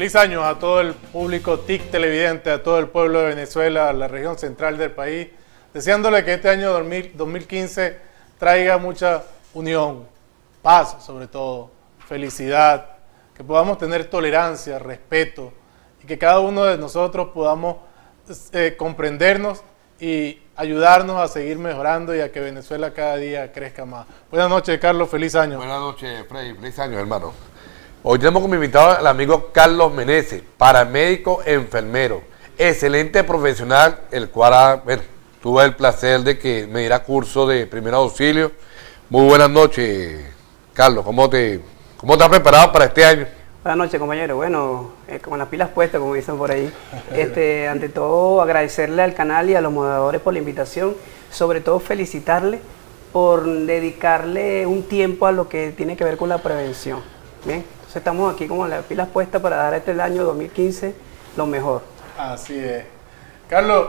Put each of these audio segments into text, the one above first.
Feliz año a todo el público TIC televidente, a todo el pueblo de Venezuela, a la región central del país, deseándole que este año 2015 traiga mucha unión, paz sobre todo, felicidad, que podamos tener tolerancia, respeto y que cada uno de nosotros podamos comprendernos y ayudarnos a seguir mejorando y a que Venezuela cada día crezca más. Buenas noches, Carlos, feliz año. Buenas noches, Freddy, feliz año, hermano. Hoy tenemos como invitado al amigo Carlos Meneses, paramédico enfermero, excelente profesional, el cual tuve el placer de que me diera curso de primer auxilio. Muy buenas noches, Carlos, ¿cómo te has preparado para este año? Buenas noches, compañero. Bueno, con las pilas puestas, como dicen por ahí. Ante todo, agradecerle al canal y a los moderadores por la invitación. Sobre todo, felicitarle por dedicarle un tiempo a lo que tiene que ver con la prevención. Bien, entonces estamos aquí con las pilas puestas para dar el año 2015 lo mejor. Así es. Carlos,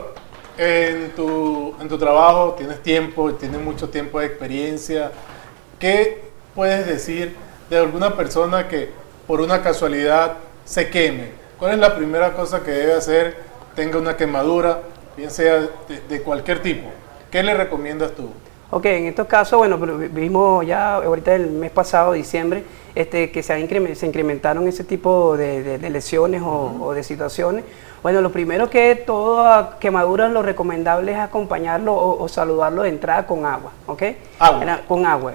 en tu trabajo tienes tiempo, tienes mucho tiempo de experiencia. ¿Qué puedes decir de alguna persona que por una casualidad se queme? ¿Cuál es la primera cosa que debe hacer? Tenga una quemadura, bien sea de cualquier tipo. ¿Qué le recomiendas tú? Ok, en estos casos, bueno, vimos ya ahorita el mes pasado, diciembre, que se incrementaron ese tipo de lesiones o de situaciones. Bueno, lo primero que toda quemadura, lo recomendable es acompañarlo o saludarlo de entrada con agua, ¿ok? Agua. Con agua.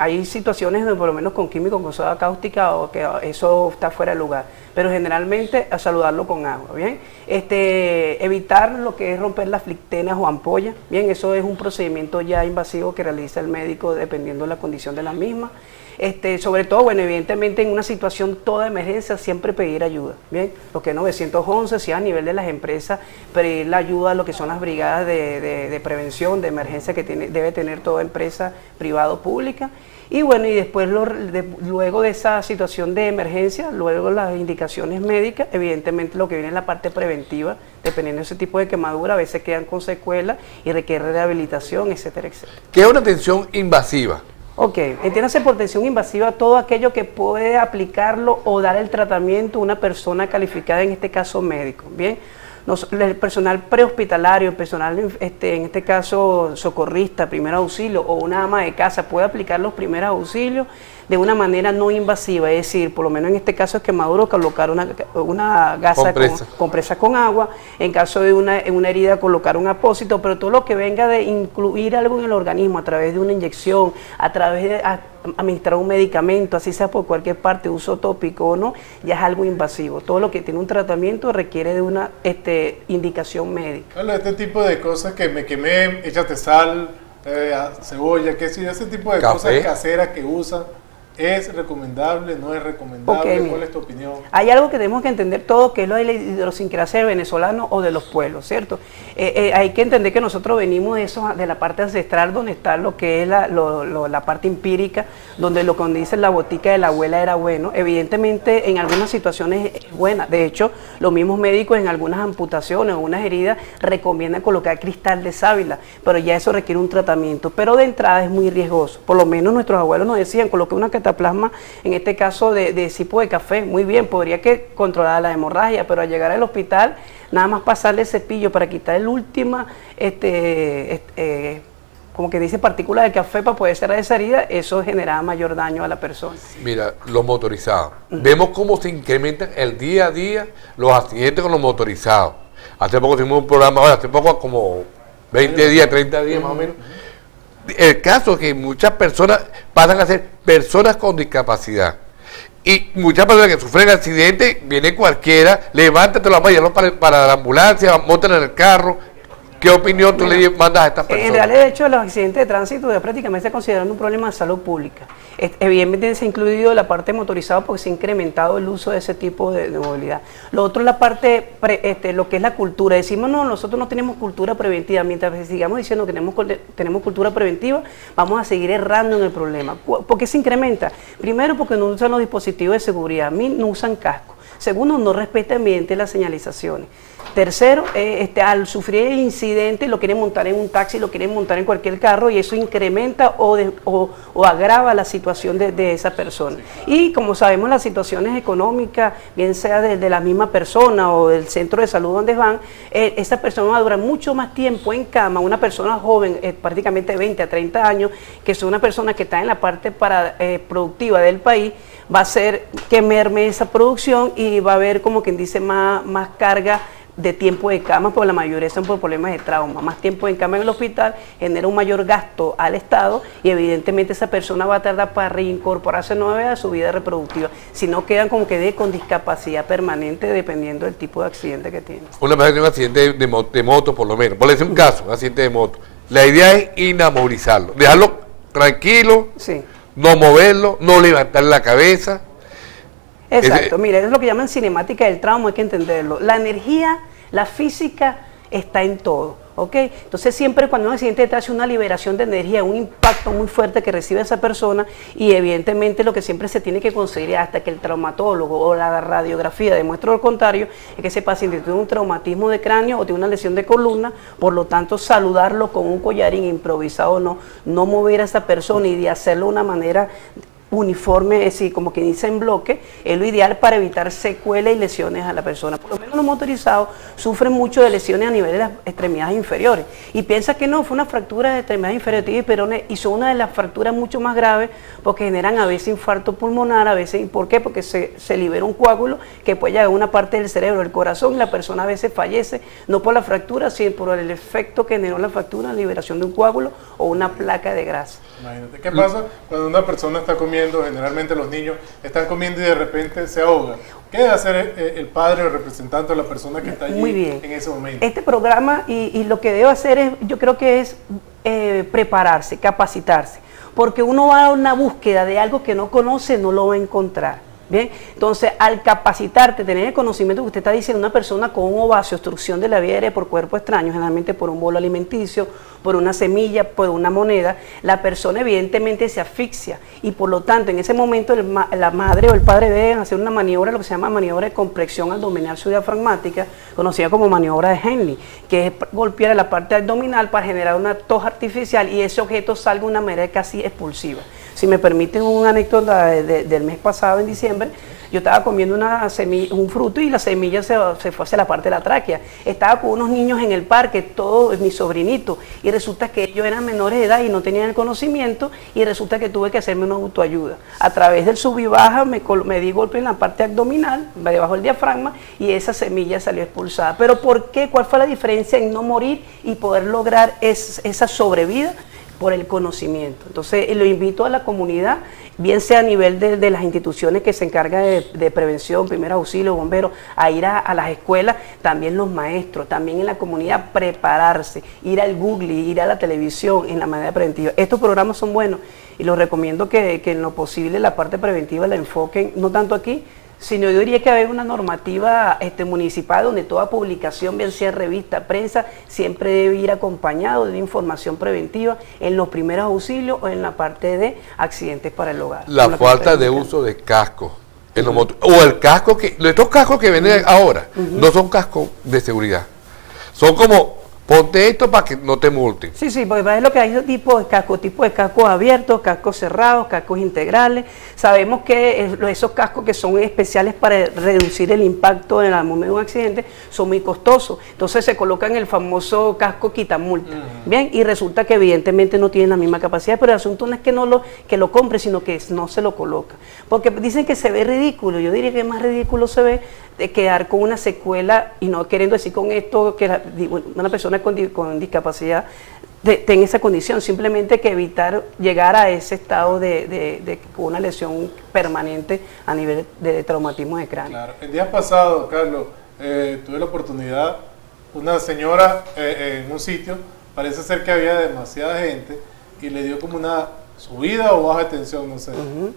Hay situaciones donde por lo menos con químicos, con soda cáustica, o que eso está fuera de lugar. Pero generalmente a saludarlo con agua, ¿bien? Evitar lo que es romper las flictenas o ampollas, ¿bien? Eso es un procedimiento ya invasivo que realiza el médico dependiendo de la condición de la misma. Sobre todo, bueno, evidentemente en una situación toda emergencia siempre pedir ayuda, ¿bien? Lo que es 911, si a nivel de las empresas, pedir la ayuda a lo que son las brigadas de prevención, de emergencia que debe tener toda empresa privada o pública. Y bueno, y después luego de esa situación de emergencia, luego las indicaciones médicas, evidentemente lo que viene es la parte preventiva, dependiendo de ese tipo de quemadura, a veces quedan con secuelas y requiere rehabilitación, etcétera, etcétera. ¿Qué es una atención invasiva? Ok, entiéndase por atención invasiva todo aquello que puede aplicarlo o dar el tratamiento a una persona calificada, en este caso médico, ¿bien? El personal prehospitalario, el personal en este caso socorrista, primer auxilio o una ama de casa puede aplicar los primeros auxilios de una manera no invasiva, es decir, por lo menos en este caso es quemadura, colocar una gasa compresa con agua, en caso de una herida colocar un apósito, pero todo lo que venga de incluir algo en el organismo a través de una inyección, a través de administrar un medicamento, así sea por cualquier parte, uso tópico o no, ya es algo invasivo. Todo lo que tiene un tratamiento requiere de una indicación médica. Este tipo de cosas que me quemé, échate sal, cebolla, qué sé yo, ese tipo de cosas caseras que usan, ¿es recomendable? ¿No es recomendable? Okay, ¿cuál es tu opinión? Hay algo que tenemos que entender todo, que es lo de la idiosincrasia del venezolano o de los pueblos, ¿cierto? Hay que entender que nosotros venimos de la parte ancestral, donde está lo que es la parte empírica, donde lo que dice la botica de la abuela era bueno. Evidentemente, en algunas situaciones es buena. De hecho, los mismos médicos en algunas amputaciones o unas heridas recomiendan colocar cristal de sábila, pero ya eso requiere un tratamiento. Pero de entrada es muy riesgoso. Por lo menos nuestros abuelos nos decían, coloque una cataplasma, en este caso de cipo de café, muy bien, podría que controlar la hemorragia, pero al llegar al hospital, nada más pasarle el cepillo para quitar el última, como que dice, partícula de café para poder cerrar esa herida, eso generaba mayor daño a la persona. Mira, los motorizados. Vemos cómo se incrementan el día a día los accidentes con los motorizados. Hace poco tuvimos un programa, hace poco como 20 días, 30 días más o menos. El caso es que muchas personas pasan a ser personas con discapacidad. Y muchas personas que sufren accidentes, viene cualquiera, levántate la mano para la ambulancia, montan en el carro. ¿Qué opinión tú le mandas a estas personas? En realidad, de hecho, los accidentes de tránsito ya prácticamente se consideran un problema de salud pública. Evidentemente se ha incluido la parte motorizada porque se ha incrementado el uso de ese tipo de movilidad. Lo otro es la parte, lo que es la cultura. Decimos, no, nosotros no tenemos cultura preventiva. Mientras sigamos diciendo que tenemos cultura preventiva, vamos a seguir errando en el problema. ¿Por qué se incrementa? Primero, porque no usan los dispositivos de seguridad, no usan casco. Segundo, no respeta ambiente las señalizaciones. Tercero, al sufrir el incidente lo quieren montar en un taxi, lo quieren montar en cualquier carro y eso incrementa o agrava la situación de esa persona. Y como sabemos, las situaciones económicas, bien sea de la misma persona o del centro de salud donde van, esa persona va a durar mucho más tiempo en cama, una persona joven, prácticamente 20 a 30 años, que es una persona que está en la parte productiva del país, va a hacer que merme esa producción y va a haber, como quien dice, más carga de tiempo de cama, porque la mayoría son por problemas de trauma. Más tiempo en cama en el hospital genera un mayor gasto al Estado y evidentemente esa persona va a tardar para reincorporarse nueva a su vida reproductiva, si no quedan como que con discapacidad permanente dependiendo del tipo de accidente que tiene. Una persona tiene un accidente de moto por lo menos, por decir un caso, un accidente de moto. La idea es inamovilizarlo, dejarlo tranquilo, sí, no moverlo, no levantar la cabeza. Exacto, mira, es lo que llaman cinemática del trauma, hay que entenderlo. La energía, la física está en todo, ¿ok? Entonces siempre cuando un accidente te hace una liberación de energía, un impacto muy fuerte que recibe esa persona y evidentemente lo que siempre se tiene que conseguir hasta que el traumatólogo o la radiografía demuestre lo contrario, es que ese paciente tiene un traumatismo de cráneo o tiene una lesión de columna, por lo tanto saludarlo con un collarín improvisado, no mover a esa persona y de hacerlo de una manera uniforme, es decir, como que dice en bloque, es lo ideal para evitar secuelas y lesiones a la persona. Por lo menos los motorizados sufren mucho de lesiones a nivel de las extremidades inferiores. Y piensa que no, fue una fractura de extremidades inferiores y perones, y son una de las fracturas mucho más graves porque generan a veces infarto pulmonar, a veces, ¿por qué? Porque se libera un coágulo que puede llegar a una parte del cerebro, del corazón, y la persona a veces fallece, no por la fractura, sino por el efecto que generó la fractura, la liberación de un coágulo o una placa de grasa. Imagínate, ¿qué pasa cuando una persona está comiendo? Generalmente los niños están comiendo y de repente se ahogan. ¿Qué debe hacer el padre o el representante de la persona que está allí en ese momento? Este programa y lo que debe hacer es, yo creo que es prepararse, capacitarse, porque uno va a una búsqueda de algo que no conoce, no lo va a encontrar. Bien, entonces al capacitarte, tener el conocimiento que usted está diciendo, una persona con un ovacio, obstrucción de la vía aérea por cuerpo extraño, generalmente por un bolo alimenticio, por una semilla, por una moneda, la persona evidentemente se asfixia y por lo tanto en ese momento la madre o el padre deben hacer una maniobra, lo que se llama maniobra de compresión abdominal subdiafragmática, conocida como maniobra de Henle, que es golpear la parte abdominal para generar una tos artificial y ese objeto salga de una manera casi expulsiva. Si me permiten una anécdota del mes pasado, en diciembre, yo estaba comiendo un fruto y la semilla se fue hacia la parte de la tráquea. Estaba con unos niños en el parque, todos mis sobrinitos, y resulta que ellos eran menores de edad y no tenían el conocimiento, y resulta que tuve que hacerme una autoayuda. A través del sub y baja me di golpe en la parte abdominal, debajo del diafragma, y esa semilla salió expulsada. ¿Pero por qué? ¿Cuál fue la diferencia en no morir y poder lograr esa sobrevida? Por el conocimiento. Entonces, lo invito a la comunidad, bien sea a nivel de las instituciones que se encargan de prevención, primer auxilio, bomberos, a ir a las escuelas, también los maestros, también en la comunidad prepararse, ir al Google, ir a la televisión en la manera preventiva. Estos programas son buenos y los recomiendo que en lo posible la parte preventiva la enfoquen, no tanto aquí, sino yo diría que haber una normativa municipal donde toda publicación, bien sea revista, prensa, siempre debe ir acompañado de una información preventiva en los primeros auxilios o en la parte de accidentes para el hogar. La falta de uso de casco. O el casco estos cascos que venden ahora, no son cascos de seguridad. Son como, ponte esto para que no te multen. Sí, porque es lo que hay de tipo de cascos abiertos, cascos cerrados, cascos integrales. Sabemos que esos cascos que son especiales para reducir el impacto en el momento de un accidente son muy costosos. Entonces se colocan el famoso casco quitamulta. Bien, y resulta que evidentemente no tienen la misma capacidad, pero el asunto no es que lo compre, sino que no se lo coloca. Porque dicen que se ve ridículo. Yo diría que más ridículo se ve de quedar con una secuela, y no queriendo decir con esto que una persona con discapacidad tenga esa condición, simplemente que evitar llegar a ese estado de una lesión permanente a nivel de traumatismo de cráneo. Claro. El día pasado, Carlos, tuve la oportunidad, una señora en un sitio, parece ser que había demasiada gente y le dio como una subida o baja de tensión, no sé.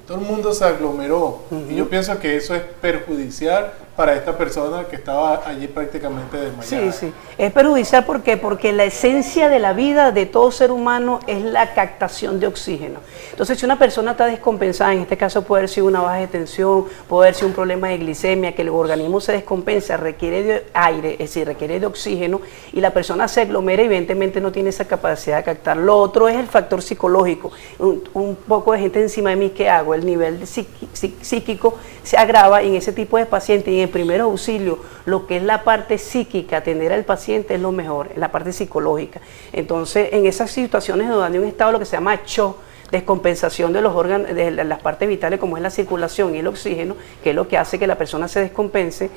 Todo el mundo se aglomeró y yo pienso que eso es perjudicial para esta persona que estaba allí prácticamente desmayada. Sí, sí. Es perjudicial porque la esencia de la vida de todo ser humano es la captación de oxígeno. Entonces, si una persona está descompensada, en este caso puede haber sido una baja de tensión, puede haber sido un problema de glicemia, que el organismo se descompensa, requiere de aire, es decir, requiere de oxígeno, y la persona se aglomera y evidentemente no tiene esa capacidad de captar. Lo otro es el factor psicológico. Un poco de gente encima de mí, ¿qué hago? El nivel de psíquico se agrava y en ese tipo de pacientes, y en el primer auxilio, lo que es la parte psíquica, atender al paciente es lo mejor, la parte psicológica. Entonces, en esas situaciones donde hay un estado, lo que se llama shock, descompensación de los órganos, de las partes vitales como es la circulación y el oxígeno, que es lo que hace que la persona se descompense,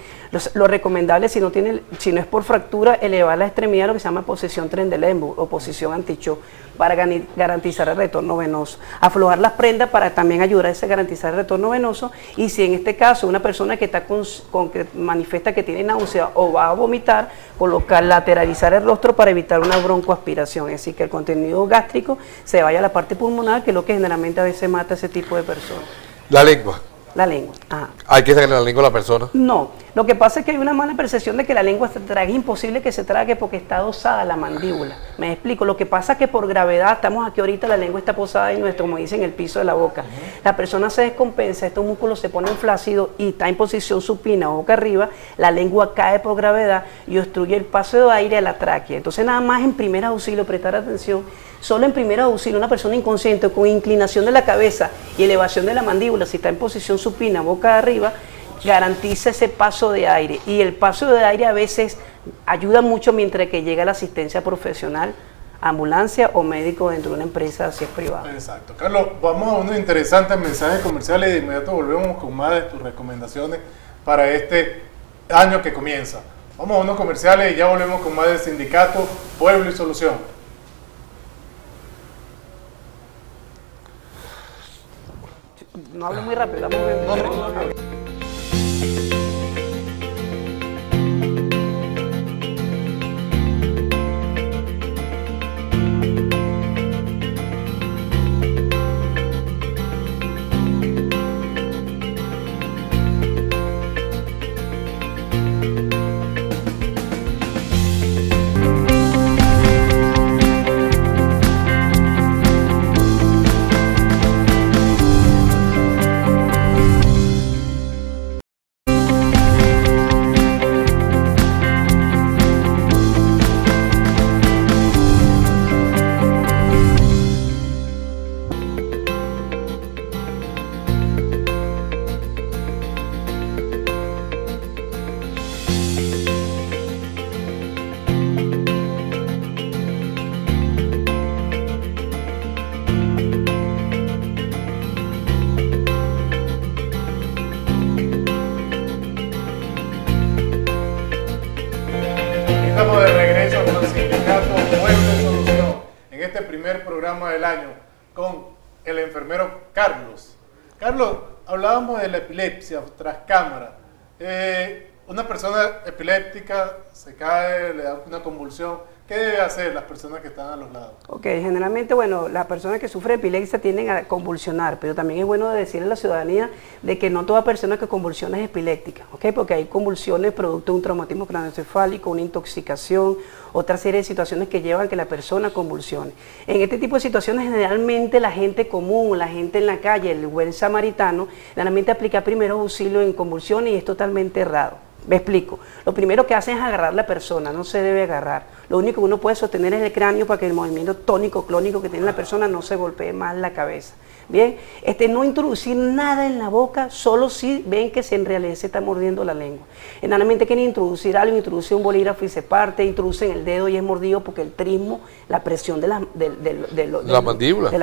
lo recomendable si no es por fractura, elevar la extremidad a lo que se llama posición Trendelenburg o posición anti-shock para garantizar el retorno venoso. Aflojar las prendas para también ayudar a garantizar el retorno venoso, y si en este caso una persona que está que manifiesta que tiene náusea o va a vomitar, lateralizar el rostro para evitar una broncoaspiración, es decir, que el contenido gástrico se vaya a la parte pulmonar, que es lo que generalmente a veces mata a ese tipo de personas. La lengua. La lengua. Ajá. ¿Hay que sacarle la lengua a la persona? No, lo que pasa es que hay una mala percepción de que la lengua se trague. Es imposible que se trague porque está adosada la mandíbula. Me explico, lo que pasa es que por gravedad, estamos aquí ahorita, la lengua está posada en nuestro, como dicen, en el piso de la boca. La persona se descompensa, estos músculos se ponen flácidos y está en posición supina o boca arriba, la lengua cae por gravedad y obstruye el paso de aire a la tráquea. Entonces, nada más en primer auxilio, prestar atención. Solo en primer auxilio, una persona inconsciente con inclinación de la cabeza y elevación de la mandíbula, si está en posición supina, boca arriba, garantiza ese paso de aire. Y el paso de aire a veces ayuda mucho mientras que llega la asistencia profesional, ambulancia o médico dentro de una empresa si es privada. Exacto. Carlos, vamos a unos interesantes mensajes comerciales y de inmediato volvemos con más de tus recomendaciones para este año que comienza. Vamos a unos comerciales y ya volvemos con más del Sindicato Pueblo y Solución. No hablo muy rápido, vamos a ver. No. Estamos de regreso con el Sindicato Pueblo y Solución en este primer programa del año con el enfermero Carlos. Carlos, hablábamos de la epilepsia tras cámara. Una persona epiléptica se cae, le da una convulsión. ¿Qué debe hacer las personas que están a los lados? Ok, generalmente, bueno, las personas que sufren epilepsia tienden a convulsionar, pero también es bueno decirle a la ciudadanía de que no toda persona que convulsiona es epiléptica, ¿ok? Porque hay convulsiones producto de un traumatismo craneoencefálico, una intoxicación, otra serie de situaciones que llevan a que la persona convulsione. En este tipo de situaciones, generalmente la gente común, la gente en la calle, el buen samaritano, generalmente aplica primeros auxilios en convulsiones y es totalmente errado. Me explico. Lo primero que hacen es agarrar la persona, no se debe agarrar. Lo único que uno puede sostener es el cráneo para que el movimiento tónico-clónico que tiene la persona no se golpee más la cabeza. Bien, no introducir nada en la boca, solo si ven que en realidad se está mordiendo la lengua. Generalmente quieren introducir algo, introduce un bolígrafo y se parte, introducen el dedo y es mordido porque el trismo, la presión de la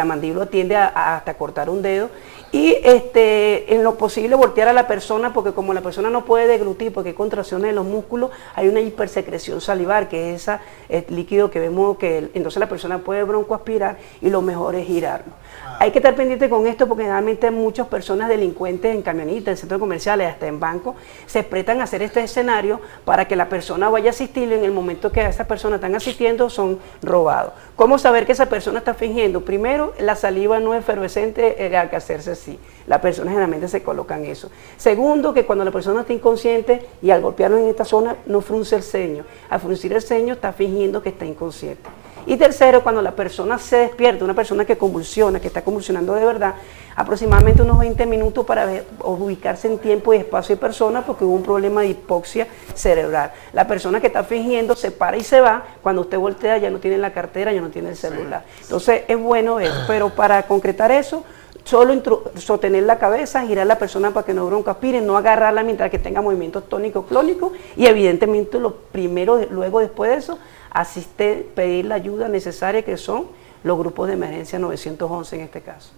mandíbula tiende a hasta cortar un dedo. Y en lo posible voltear a la persona, porque como la persona no puede deglutir, porque hay contracciones de los músculos, hay una hipersecreción salivar, que es ese líquido que vemos que entonces la persona puede broncoaspirar y lo mejor es girarlo. Hay que estar pendiente con esto porque generalmente muchas personas delincuentes en camionetas, en centros comerciales, hasta en bancos, se prestan a hacer este escenario para que la persona vaya a asistir y en el momento que a esa persona están asistiendo son robados. ¿Cómo saber que esa persona está fingiendo? Primero, la saliva no es efervescente al que hacerse así. Las personas generalmente se colocan eso. Segundo, que cuando la persona está inconsciente y al golpearlo en esta zona no frunce el ceño. Al fruncir el ceño está fingiendo que está inconsciente. Y tercero, cuando la persona se despierta, una persona que convulsiona, que está convulsionando de verdad, aproximadamente unos 20 minutos para ubicarse en tiempo y espacio de persona porque hubo un problema de hipoxia cerebral. La persona que está fingiendo se para y se va, cuando usted voltea ya no tiene la cartera, ya no tiene el celular. Entonces es bueno eso, pero para concretar eso, solo sostener la cabeza, girar la persona para que no broncoaspire, no agarrarla mientras que tenga movimientos tónicos clónicos y evidentemente lo primero, luego después de eso, asistir, pedir la ayuda necesaria que son los grupos de emergencia 911 en este caso.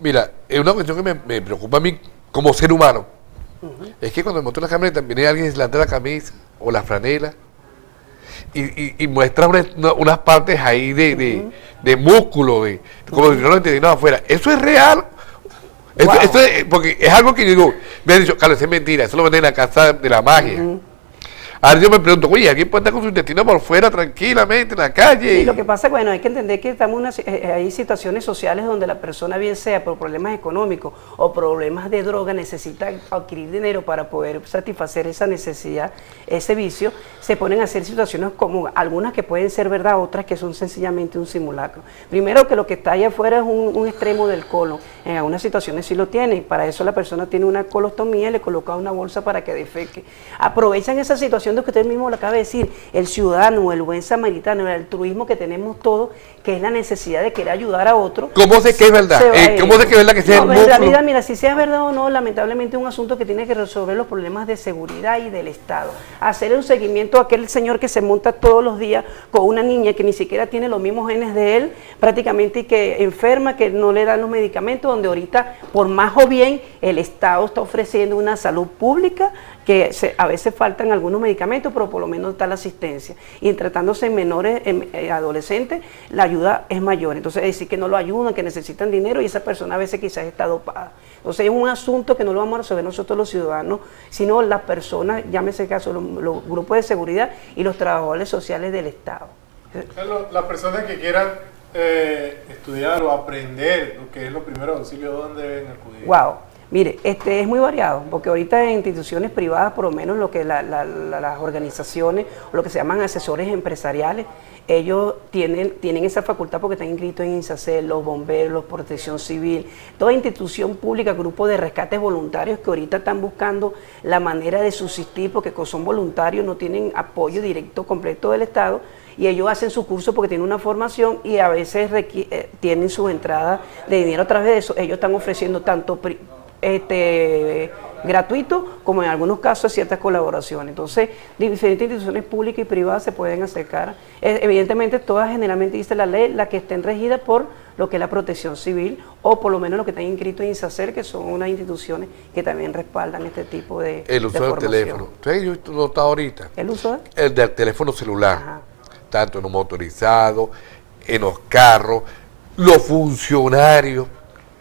Mira, es una cuestión que me preocupa a mí como ser humano. Es que cuando me monto en la camioneta viene alguien delante de la camisa o la franela y muestra unas partes ahí de músculo, como si no lo entendiera afuera. ¿Eso es real? Wow. Eso es, porque es algo que yo digo, me han dicho, claro, eso es mentira, eso lo venden en la casa de la magia. Ahora yo me pregunto, oye, ¿alguien puede estar con su intestino por fuera tranquilamente en la calle? Sí, lo que pasa, bueno, hay que entender que hay situaciones sociales donde la persona, bien sea por problemas económicos o problemas de droga, necesita adquirir dinero para poder satisfacer esa necesidad, ese vicio, se ponen a hacer situaciones como algunas que pueden ser verdad, otras que son sencillamente un simulacro. Primero, que lo que está allá afuera es un extremo del colon, en algunas situaciones sí lo tiene, para eso la persona tiene una colostomía y le coloca una bolsa para que defeque. Aprovechan esa situación de que usted mismo lo acaba de decir, el ciudadano, el buen samaritano, el altruismo que tenemos todos, que es la necesidad de querer ayudar a otro. ¿Cómo sé que es verdad? ¿Cómo sé que es verdad que sea el músculo? En realidad, mira, si sea verdad o no, lamentablemente es un asunto que tiene que resolver los problemas de seguridad y del Estado. Hacer un seguimiento a aquel señor que se monta todos los días con una niña que ni siquiera tiene los mismos genes de él, prácticamente, y que enferma, que no le dan los medicamentos, donde ahorita, por más o bien, el Estado está ofreciendo una salud pública que a veces faltan algunos medicamentos, pero por lo menos está la asistencia. Y tratándose en menores, adolescentes, la ayuda es mayor. Entonces, es decir que no lo ayudan, que necesitan dinero y esa persona a veces quizás está dopada. Entonces, es un asunto que no lo vamos a resolver nosotros los ciudadanos, sino las personas, llámese el caso, los grupos de seguridad y los trabajadores sociales del Estado. Las personas que quieran estudiar o aprender lo que es los primeros auxilios, ¿dónde deben acudir? Wow. Mire, es muy variado, porque ahorita en instituciones privadas, por lo menos lo que las organizaciones, o lo que se llaman asesores empresariales, ellos tienen esa facultad porque están inscritos en INSACEL, los bomberos, protección civil, toda institución pública, grupos de rescates voluntarios que ahorita están buscando la manera de subsistir porque son voluntarios, no tienen apoyo directo completo del Estado, y ellos hacen su curso porque tienen una formación y a veces tienen sus entradas de dinero a través de eso. Ellos están ofreciendo tanto gratuito como en algunos casos ciertas colaboraciones. Entonces, diferentes instituciones públicas y privadas se pueden acercar. Evidentemente, todas generalmente dice la ley, las que estén regidas por lo que es la protección civil o por lo menos lo que están inscritos en INSACER, que son unas instituciones que también respaldan este tipo de el uso del teléfono. ¿Ustedes yo he notado ahorita? ¿El uso de? El del teléfono celular. Ajá. Tanto en los motorizados, en los carros, los funcionarios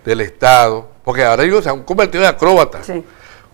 del Estado, porque ahora ellos se han convertido en acróbatas, sí,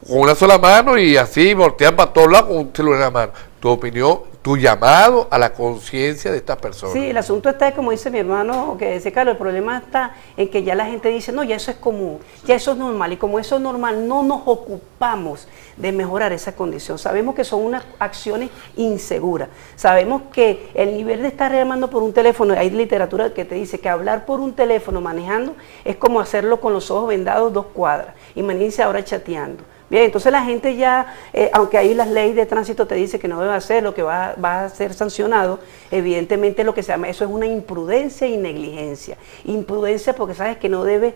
con una sola mano y así voltean para todos lados con un celular en la mano. Tu opinión, tu llamado a la conciencia de estas personas. Sí, el asunto está, como dice mi hermano, que dice, Carlos, el problema está en que ya la gente dice, no, ya eso es común, ya eso es normal, y como eso es normal, no nos ocupamos de mejorar esa condición. Sabemos que son unas acciones inseguras, sabemos que el nivel de estar llamando por un teléfono, hay literatura que te dice que hablar por un teléfono manejando es como hacerlo con los ojos vendados 2 cuadras, imagínense ahora chateando. Bien, entonces la gente ya, aunque ahí las leyes de tránsito te dicen que no debe hacerlo, que va a ser sancionado, evidentemente lo que se llama, eso es una imprudencia y negligencia. Imprudencia porque sabes que no debes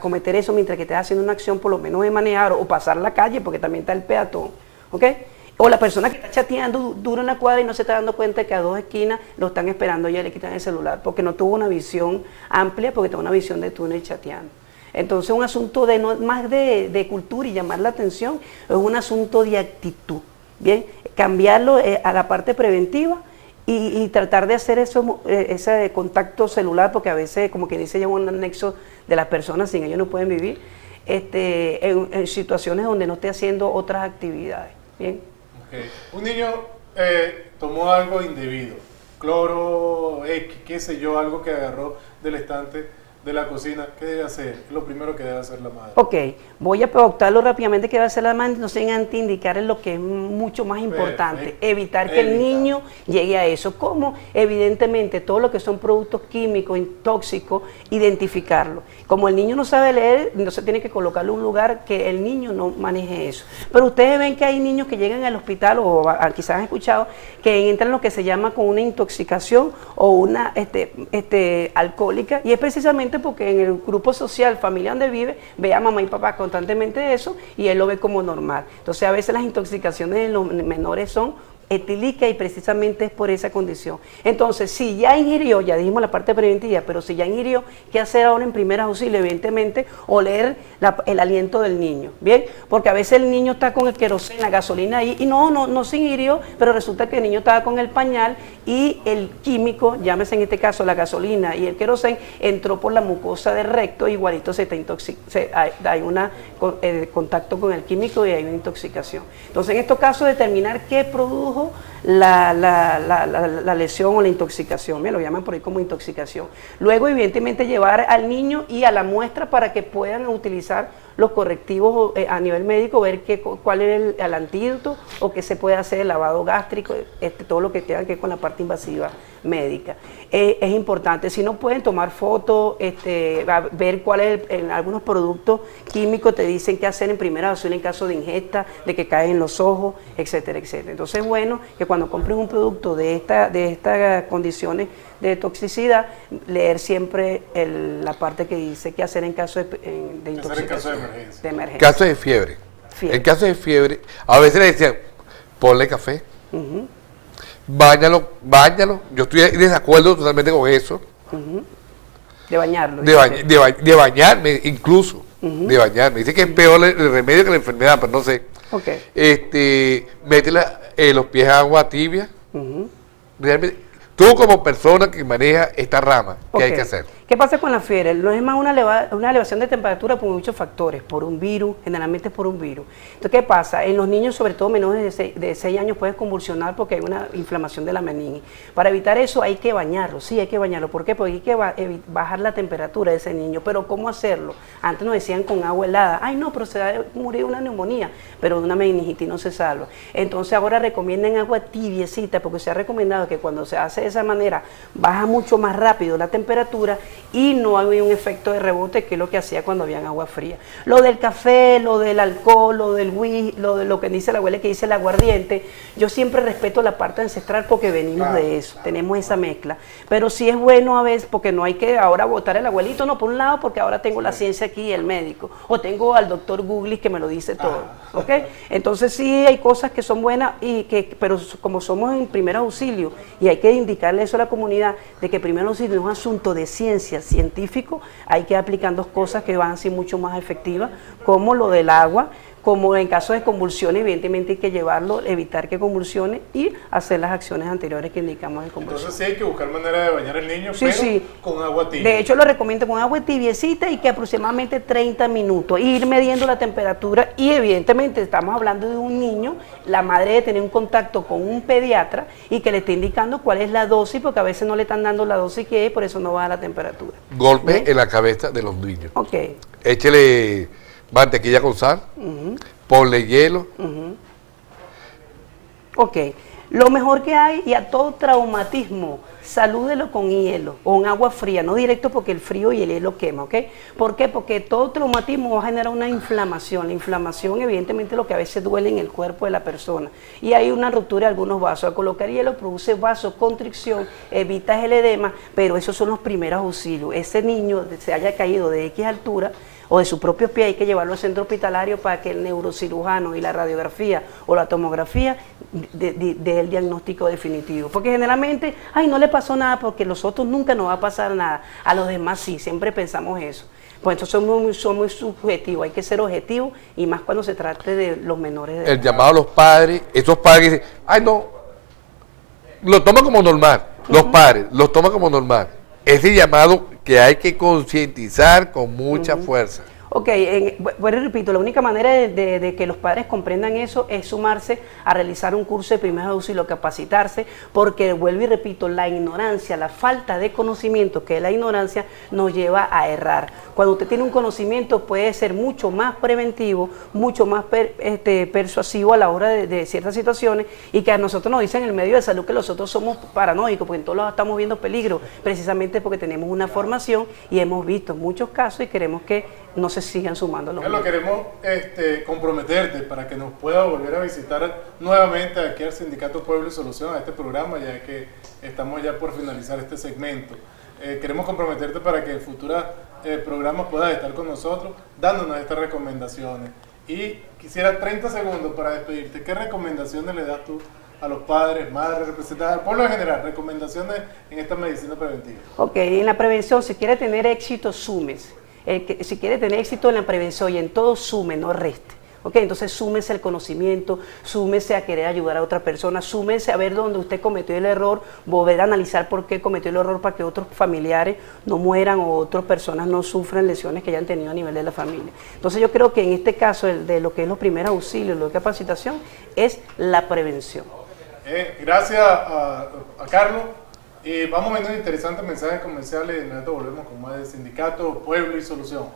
cometer eso mientras que estés haciendo una acción por lo menos de manejar o pasar la calle, porque también está el peatón, ¿ok? O la persona que está chateando dura una cuadra y no se está dando cuenta que a 2 esquinas lo están esperando y ya le quitan el celular, porque no tuvo una visión amplia, porque tuvo una visión de túnel chateando. Entonces un asunto de no más de cultura y llamar la atención, es un asunto de actitud, ¿bien? Cambiarlo a la parte preventiva y tratar de hacer ese contacto celular, porque a veces, como que dice, ya un anexo de las personas, sin ellos no pueden vivir, en situaciones donde no esté haciendo otras actividades, ¿bien? Okay. Un niño tomó algo indebido, cloro, X, qué sé yo, algo que agarró del estante de la cocina, ¿qué debe hacer? ¿Qué es lo primero que debe hacer la madre? Ok, voy a optarlo rápidamente que debe hacer la madre, no sin antes indicar lo que es mucho más importante, evitar que el niño llegue a eso. ¿Cómo? Evidentemente, todo lo que son productos químicos, tóxicos, identificarlo. Como el niño no sabe leer, no se tiene que colocarlo en un lugar que el niño no maneje eso. Pero ustedes ven que hay niños que llegan al hospital, o quizás han escuchado, que entran en lo que se llama con una intoxicación o una alcohólica, y es precisamente porque en el grupo social, familia donde vive, ve a mamá y papá constantemente eso y él lo ve como normal. Entonces a veces las intoxicaciones de los menores son etílicas y precisamente es por esa condición. Entonces, si ya ingirió, ya dijimos la parte preventiva, pero si ya ingirió, ¿qué hacer ahora en primeros auxilios? Evidentemente, oler el aliento del niño, ¿bien? Porque a veces el niño está con el queroseno, la gasolina ahí, y no se ingirió, pero resulta que el niño estaba con el pañal y el químico, llámese en este caso la gasolina y el queroseno, entró por la mucosa del recto, igualito se está hay un contacto con el químico y hay una intoxicación. Entonces, en estos casos, determinar qué produjo la lesión o la intoxicación, me lo llaman por ahí como intoxicación. Luego, evidentemente, llevar al niño y a la muestra para que puedan utilizar los correctivos a nivel médico, ver cuál es el antídoto o qué se puede hacer, el lavado gástrico, todo lo que tenga que ver con la parte invasiva médica. Es importante, si no pueden tomar fotos, ver cuál es, en algunos productos químicos te dicen qué hacer en primera auxilio en caso de ingesta, de que caen en los ojos, etcétera, etcétera. Entonces es bueno que cuando compren un producto de estas condiciones de toxicidad, leer siempre la parte que dice qué hacer en caso de intoxicación. De emergencia. Caso de fiebre. En caso de fiebre, a veces le decían, ponle café. Báñalo. Yo estoy en desacuerdo totalmente con eso. De bañarlo. De bañarme, incluso. De bañarme. Dice que es peor el remedio que la enfermedad, pero no sé. Métela los pies a agua tibia. Realmente, tú como persona que maneja esta rama, ¿qué hay que hacer? ¿Qué pasa con la fiebre? No es más una elevación de temperatura por muchos factores, por un virus, generalmente es por un virus. Entonces, ¿qué pasa? En los niños, sobre todo menores de 6 años, pueden convulsionar porque hay una inflamación de la meninge. Para evitar eso hay que bañarlo, sí hay que bañarlo. ¿Por qué? Porque hay que bajar la temperatura de ese niño. ¿Pero cómo hacerlo? Antes nos decían con agua helada. Ay, no, pero se va a morir de una neumonía, pero de una meningitis no se salva. Entonces, ahora recomiendan agua tibiecita, porque se ha recomendado que cuando se hace de esa manera, baja mucho más rápido la temperatura y no hay un efecto de rebote, que es lo que hacía cuando había agua fría. Lo del café, lo del alcohol, lo del whisky, lo de lo que dice la abuela, que dice el aguardiente, yo siempre respeto la parte ancestral porque venimos de eso, tenemos esa mezcla. Pero sí es bueno a veces, porque no hay que ahora botar el abuelito, no, por un lado, porque ahora tengo la ciencia aquí y el médico, o tengo al doctor Google que me lo dice todo, ¿ok? Entonces sí hay cosas que son buenas, pero como somos en primer auxilio, y hay que indicarle eso a la comunidad, de que primer auxilio es un asunto de ciencia, científico, hay que aplicar dos cosas que van a ser mucho más efectivas, como lo del agua, como en caso de convulsiones, evidentemente hay que llevarlo, evitar que convulsione y hacer las acciones anteriores que indicamos de convulsión. Entonces sí hay que buscar manera de bañar al niño, sí, pero con agua tibia. De hecho lo recomiendo con agua tibiecita y que aproximadamente 30 minutos, ir midiendo la temperatura y evidentemente estamos hablando de un niño, la madre debe tener un contacto con un pediatra y que le esté indicando cuál es la dosis, porque a veces no le están dando la dosis que es, por eso no baja la temperatura. Golpe en la cabeza de los niños. Ok. Échele mantequilla con sal, ponle hielo. Ok, lo mejor que hay, y a todo traumatismo, salúdelo con hielo o en agua fría, no directo porque el frío y el hielo quema, ¿ok? ¿Por qué? Porque todo traumatismo va a generar una inflamación. La inflamación evidentemente es lo que a veces duele en el cuerpo de la persona. Y hay una ruptura de algunos vasos. Al colocar hielo produce vasoconstricción, evitas el edema, pero esos son los primeros auxilios. Ese niño se haya caído de X altura, o de su propio pie, hay que llevarlo al centro hospitalario para que el neurocirujano y la radiografía o la tomografía dé el diagnóstico definitivo. Porque generalmente, ay, no le pasó nada porque los otros nunca nos va a pasar nada. A los demás sí, siempre pensamos eso. Pues entonces son muy subjetivos, hay que ser objetivo y más cuando se trate de los menores de edad. El llamado a los padres, esos padres que dicen, ay no, lo toman como normal, los padres, los toman como normal. Ese llamado que hay que concientizar con mucha fuerza. Ok, bueno, repito, la única manera de que los padres comprendan eso es sumarse a realizar un curso de primeros auxilios, capacitarse, porque vuelvo y repito, la ignorancia, la falta de conocimiento, que es la ignorancia, nos lleva a errar. Cuando usted tiene un conocimiento puede ser mucho más preventivo, mucho más persuasivo a la hora de ciertas situaciones, y que a nosotros nos dicen en el medio de salud que nosotros somos paranoicos, porque en todos lados estamos viendo peligro, precisamente porque tenemos una formación y hemos visto muchos casos y queremos que no se sigan sumando los Carlos, queremos comprometerte para que nos pueda volver a visitar nuevamente aquí al Sindicato Pueblo y Solución, a este programa, ya que estamos ya por finalizar este segmento. Queremos comprometerte para que en futuros programas puedas estar con nosotros dándonos estas recomendaciones. Y quisiera 30 segundos para despedirte. ¿Qué recomendaciones le das tú a los padres, madres, representantes, al pueblo en general? Recomendaciones en esta medicina preventiva. Ok, en la prevención, si quiere tener éxito, súmese. Si quiere tener éxito en la prevención y en todo, sume, no reste. ¿Ok? Entonces súmese al conocimiento, súmese a querer ayudar a otra persona, súmese a ver dónde usted cometió el error, volver a analizar por qué cometió el error para que otros familiares no mueran o otras personas no sufran lesiones que hayan tenido a nivel de la familia. Entonces yo creo que en este caso de lo que es los primeros auxilios, lo de capacitación, es la prevención. Gracias a Carlos. Y vamos a ver unos interesantes mensajes comerciales y de inmediato volvemos con más de Sindicato, Pueblo y Solución.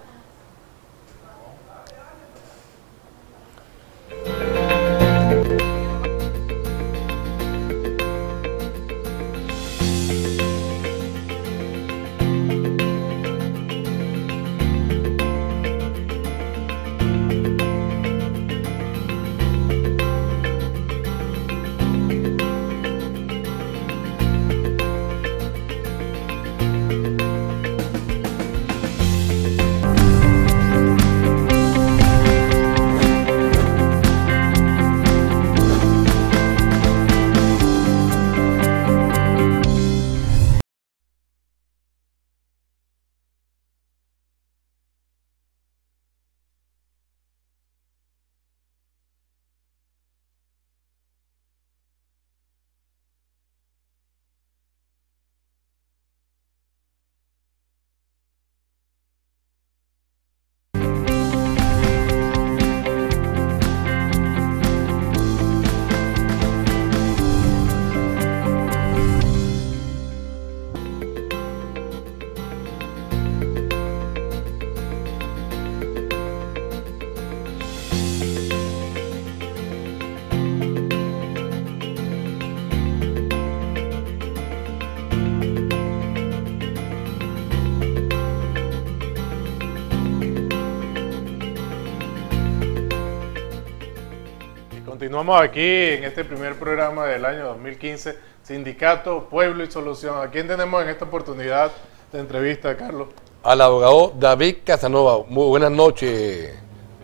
Continuamos aquí en este primer programa del año 2015, Sindicato, Pueblo y Solución. ¿A quién tenemos en esta oportunidad de entrevista, Carlos? Al abogado David Casanova. Muy buenas noches,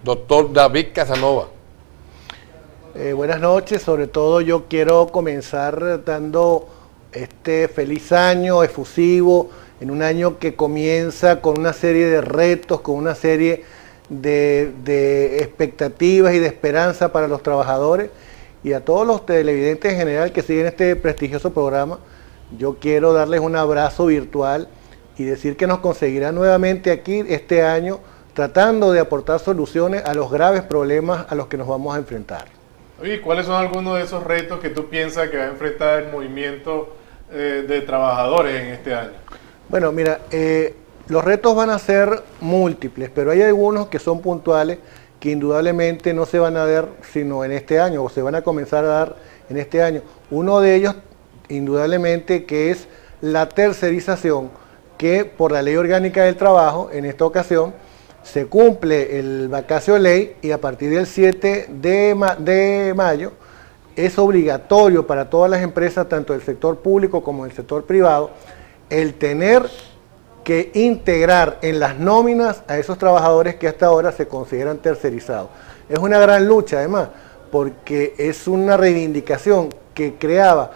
doctor David Casanova. Buenas noches, sobre todo yo quiero comenzar dando este feliz año efusivo, en un año que comienza con una serie de retos, con una serie de expectativas y de esperanza para los trabajadores y a todos los televidentes en general que siguen este prestigioso programa. Yo quiero darles un abrazo virtual y decir que nos conseguirán nuevamente aquí este año tratando de aportar soluciones a los graves problemas a los que nos vamos a enfrentar. ¿Y cuáles son algunos de esos retos que tú piensas que va a enfrentar el movimiento de trabajadores en este año? Bueno, mira, los retos van a ser múltiples, pero hay algunos que son puntuales que indudablemente no se van a dar sino en este año o se van a comenzar a dar en este año. Uno de ellos, indudablemente, que es la tercerización, que por la Ley Orgánica del Trabajo, en esta ocasión, se cumple el vacatio de ley y a partir del 7 de mayo es obligatorio para todas las empresas, tanto del sector público como del sector privado, el tener que integrar en las nóminas a esos trabajadores que hasta ahora se consideran tercerizados. Es una gran lucha además, porque es una reivindicación que creaba,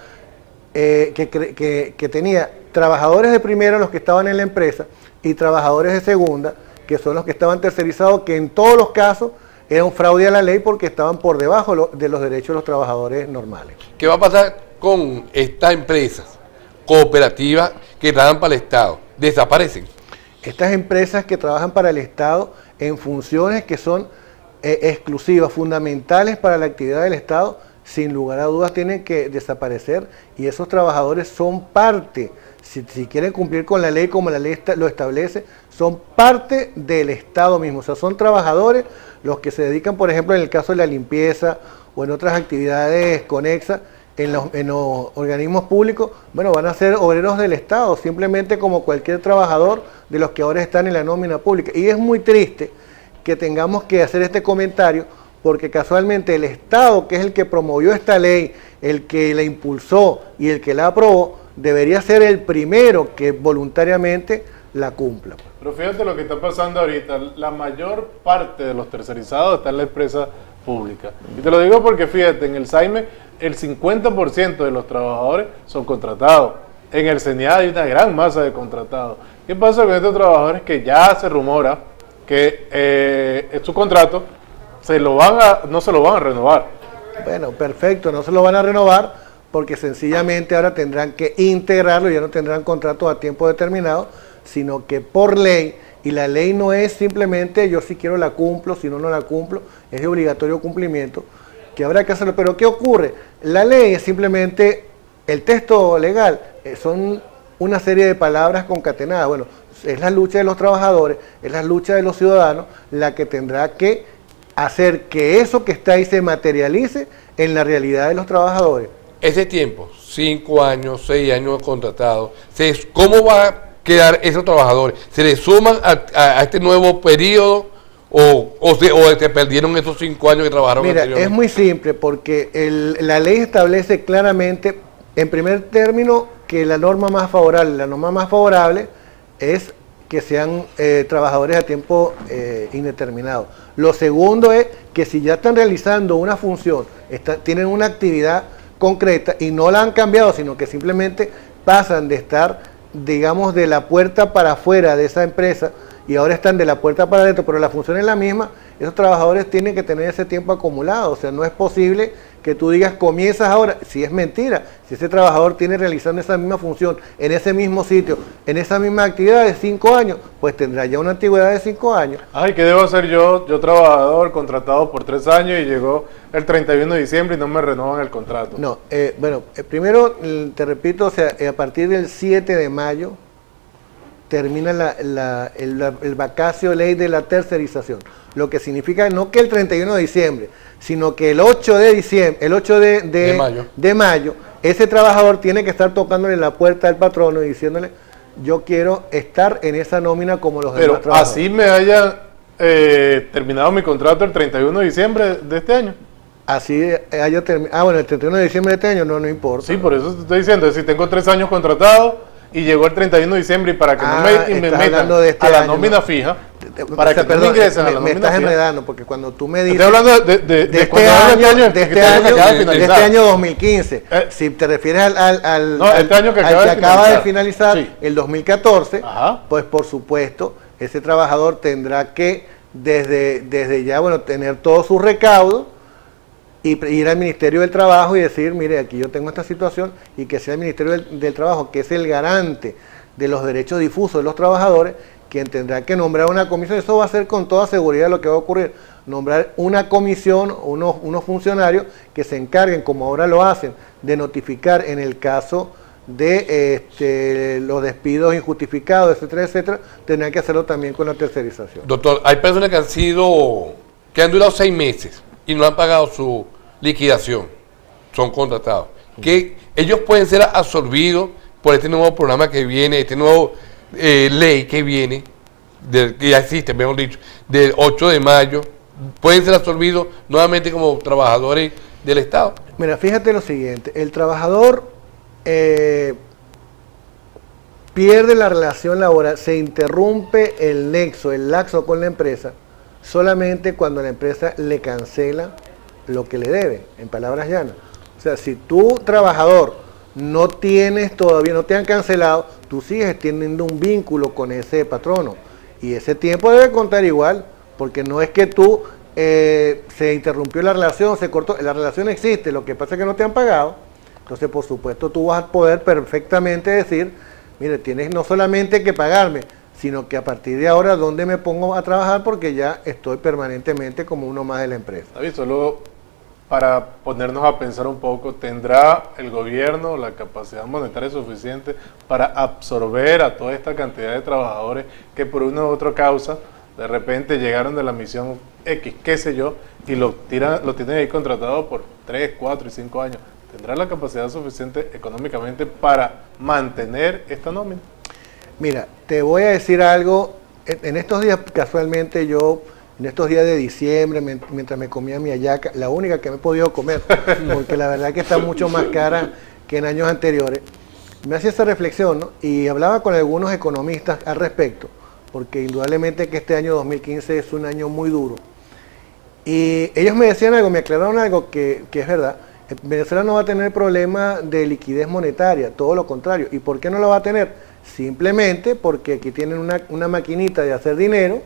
que tenía trabajadores de primera, los que estaban en la empresa, y trabajadores de segunda, que son los que estaban tercerizados, que en todos los casos era un fraude a la ley porque estaban por debajo de los derechos de los trabajadores normales. ¿Qué va a pasar con estas empresas cooperativas que trabajan para el Estado? ¿Desaparecen? Estas empresas que trabajan para el Estado en funciones que son exclusivas, fundamentales para la actividad del Estado, sin lugar a dudas tienen que desaparecer, y esos trabajadores son parte, si quieren cumplir con la ley como la ley lo establece, son parte del Estado mismo. O sea, son trabajadores los que se dedican, por ejemplo, en el caso de la limpieza o en otras actividades conexas, en los organismos públicos, bueno, van a ser obreros del Estado, simplemente como cualquier trabajador de los que ahora están en la nómina pública. Y es muy triste que tengamos que hacer este comentario, porque casualmente el Estado, que es el que promovió esta ley, el que la impulsó y el que la aprobó, debería ser el primero que voluntariamente la cumpla. Pero fíjate lo que está pasando ahorita, la mayor parte de los tercerizados está en la empresa pública. Y te lo digo porque fíjate, en el SAIME el 50% de los trabajadores son contratados. En el CENIAD hay una gran masa de contratados. ¿Qué pasa con estos trabajadores que ya se rumora que su contrato no se lo van a renovar? Bueno, perfecto, no se lo van a renovar porque sencillamente ahora tendrán que integrarlo, ya no tendrán contrato a tiempo determinado, sino que por ley, y la ley no es simplemente yo si quiero la cumplo, si no, no la cumplo, es de obligatorio cumplimiento, que habrá que hacerlo. Pero ¿qué ocurre? La ley es simplemente, el texto legal, son una serie de palabras concatenadas. Bueno, es la lucha de los trabajadores, es la lucha de los ciudadanos, la que tendrá que hacer que eso que está ahí se materialice en la realidad de los trabajadores. Ese tiempo, 5 años, 6 años contratados, ¿cómo va a quedar esos trabajadores? ¿Se les suman a este nuevo periodo o se perdieron esos 5 años que trabajaron anteriormente? Es muy simple porque la ley establece claramente, en primer término, que la norma más favorable es que sean trabajadores a tiempo indeterminado. Lo segundo es que si ya están realizando una función, tienen una actividad concreta y no la han cambiado, sino que simplemente pasan de estar, digamos, de la puerta para afuera de esa empresa y ahora están de la puerta para adentro, pero la función es la misma, esos trabajadores tienen que tener ese tiempo acumulado. O sea, no es posible que tú digas comienzas ahora, si es mentira, si ese trabajador tiene realizando esa misma función en ese mismo sitio, en esa misma actividad de 5 años, pues tendrá ya una antigüedad de 5 años. Ay, ¿qué debo hacer yo trabajador contratado por 3 años y llegó el 31 de diciembre y no me renovan el contrato? No, primero te repito, o sea, a partir del 7 de mayo termina el vacacio ley de la tercerización, lo que significa no que el 31 de diciembre, sino que el 8 de diciembre, el 8 de mayo, ese trabajador tiene que estar tocándole la puerta al patrono y diciéndole, yo quiero estar en esa nómina como los demás trabajadores. Así me haya terminado mi contrato el 31 de diciembre de este año. Así haya terminado. Bueno, el 31 de diciembre de este año no importa. Sí, por eso te estoy diciendo, si tengo 3 años contratado y llegó el 31 de diciembre y para que no me metan a la nómina fija, para que no me ingresen a la nómina fija. Me estás enredando porque cuando tú me dices... Estoy hablando de este año 2015. Si te refieres al este año que acaba de finalizar, sí, el 2014, ajá, pues por supuesto, ese trabajador tendrá que desde ya, bueno, tener todos sus recaudos y ir al Ministerio del Trabajo y decir, mire, aquí yo tengo esta situación, y que sea el Ministerio del Trabajo, que es el garante de los derechos difusos de los trabajadores, quien tendrá que nombrar una comisión. Eso va a ser con toda seguridad lo que va a ocurrir, nombrar una comisión, unos funcionarios que se encarguen, como ahora lo hacen, de notificar en el caso de los despidos injustificados, etcétera, etcétera. Tendrán que hacerlo también con la tercerización. Doctor, hay personas que han durado 6 meses y no han pagado su liquidación, son contratados, que ellos pueden ser absorbidos por este nuevo programa que viene, este nuevo ley que viene, que ya existe, mejor dicho, del 8 de mayo, pueden ser absorbidos nuevamente como trabajadores del Estado. Mira, fíjate lo siguiente, el trabajador pierde la relación laboral, se interrumpe el laxo con la empresa, solamente cuando la empresa le cancela lo que le debe, en palabras llanas. O sea, si tú, trabajador, no tienes todavía, no te han cancelado, tú sigues teniendo un vínculo con ese patrono. Y ese tiempo debe contar igual, porque no es que tú se interrumpió la relación, se cortó, la relación existe, lo que pasa es que no te han pagado. Entonces, por supuesto, tú vas a poder perfectamente decir, mire, tienes no solamente que pagarme, sino que a partir de ahora, ¿dónde me pongo a trabajar? Porque ya estoy permanentemente como uno más de la empresa. David, solo para ponernos a pensar un poco, ¿tendrá el gobierno la capacidad monetaria suficiente para absorber a toda esta cantidad de trabajadores que por una u otra causa de repente llegaron de la misión X, qué sé yo, y lo tienen ahí contratado por 3, 4 y 5 años? ¿Tendrá la capacidad suficiente económicamente para mantener esta nómina? Mira, te voy a decir algo. En estos días, casualmente, en estos días de diciembre, mientras me comía mi hallaca, la única que me he podido comer, porque la verdad que está mucho más cara que en años anteriores, me hacía esa reflexión, ¿no? Y hablaba con algunos economistas al respecto, porque indudablemente que este año 2015 es un año muy duro. Y ellos me decían algo, me aclararon algo que es verdad. Venezuela no va a tener problema de liquidez monetaria, todo lo contrario. ¿Y por qué no lo va a tener? Simplemente porque aquí tienen una maquinita de hacer dinero.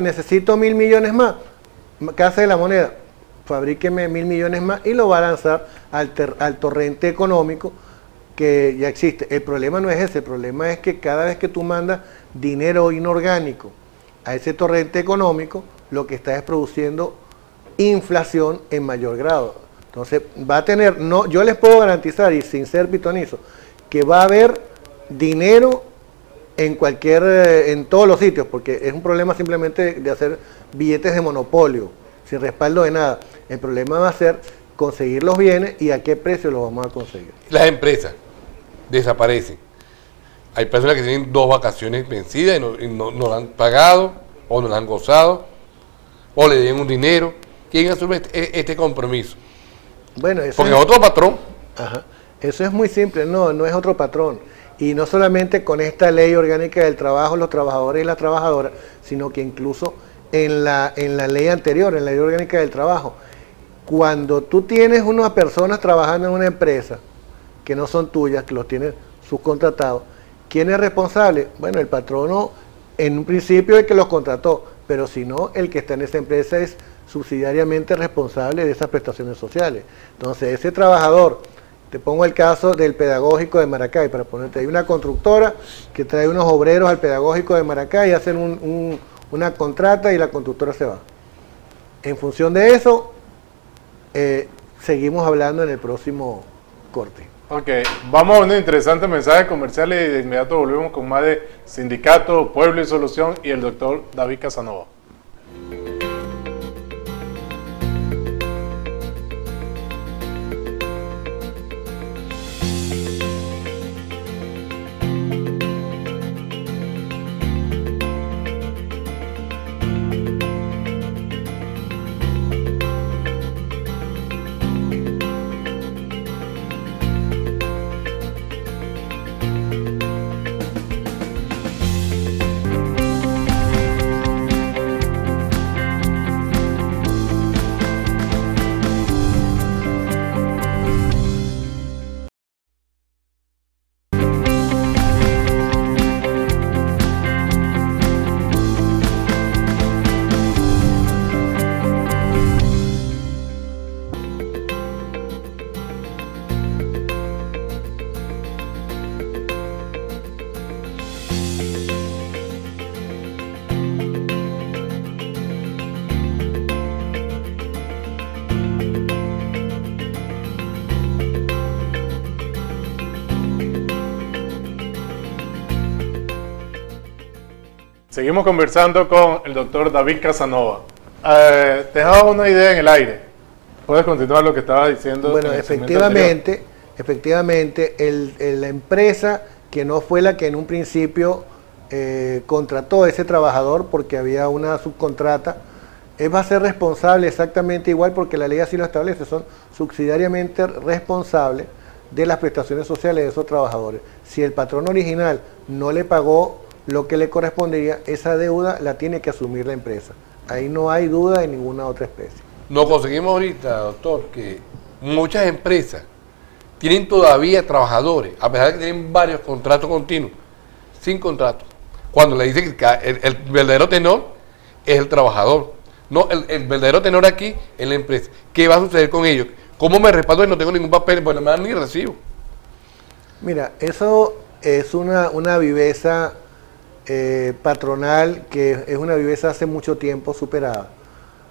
Necesito 1.000 millones más. Casa de la Moneda, fabríqueme 1.000 millones más y lo va a lanzar al torrente económico que ya existe. El problema no es ese, el problema es que cada vez que tú mandas dinero inorgánico a ese torrente económico, lo que está es produciendo inflación en mayor grado. Entonces, va a tener, yo les puedo garantizar, y sin ser pitonizo, que va a haber dinero en todos los sitios, porque es un problema simplemente de hacer billetes de monopolio, sin respaldo de nada. El problema va a ser conseguir los bienes y a qué precio los vamos a conseguir. Las empresas desaparecen. Hay personas que tienen 2 vacaciones vencidas y no las han pagado, o no las han gozado, o le deben un dinero. ¿Quién asume este compromiso? Bueno, eso porque es otro patrón. Ajá. Eso es muy simple, no es otro patrón. Y no solamente con esta ley orgánica del trabajo, los trabajadores y las trabajadoras, sino que incluso en la ley anterior, en la ley orgánica del trabajo, cuando tú tienes unas personas trabajando en una empresa que no son tuyas, que los tienes subcontratados, ¿quién es responsable? Bueno, el patrono en un principio es el que los contrató, pero si no, el que está en esa empresa es subsidiariamente responsable de esas prestaciones sociales. Entonces, ese trabajador, te pongo el caso del pedagógico de Maracay, para ponerte, hay una constructora que trae unos obreros al pedagógico de Maracay, hacen una contrata y la constructora se va. En función de eso, seguimos hablando en el próximo corte. Ok, vamos a un interesante mensaje comercial y de inmediato volvemos con más de Sindicato, Pueblo y Solución y el doctor David Casanova. Seguimos conversando con el doctor David Casanova. Te dejaba una idea en el aire. ¿Puedes continuar lo que estaba diciendo? Bueno, efectivamente, la empresa que no fue la que en un principio contrató a ese trabajador porque había una subcontrata, va a ser responsable exactamente igual porque la ley así lo establece, son subsidiariamente responsables de las prestaciones sociales de esos trabajadores. Si el patrón original no le pagó lo que le correspondería, esa deuda la tiene que asumir la empresa. Ahí no hay duda de ninguna otra especie. Nos conseguimos ahorita, doctor, que muchas empresas tienen todavía trabajadores, a pesar de que tienen varios contratos continuos, sin contratos. cuando le dicen que el verdadero tenor es el trabajador. No, el verdadero tenor aquí es la empresa. ¿Qué va a suceder con ellos? ¿Cómo me respaldo y no tengo ningún papel? Pues no me dan ni recibo. Mira, eso es una viveza patronal que es una viveza hace mucho tiempo superada,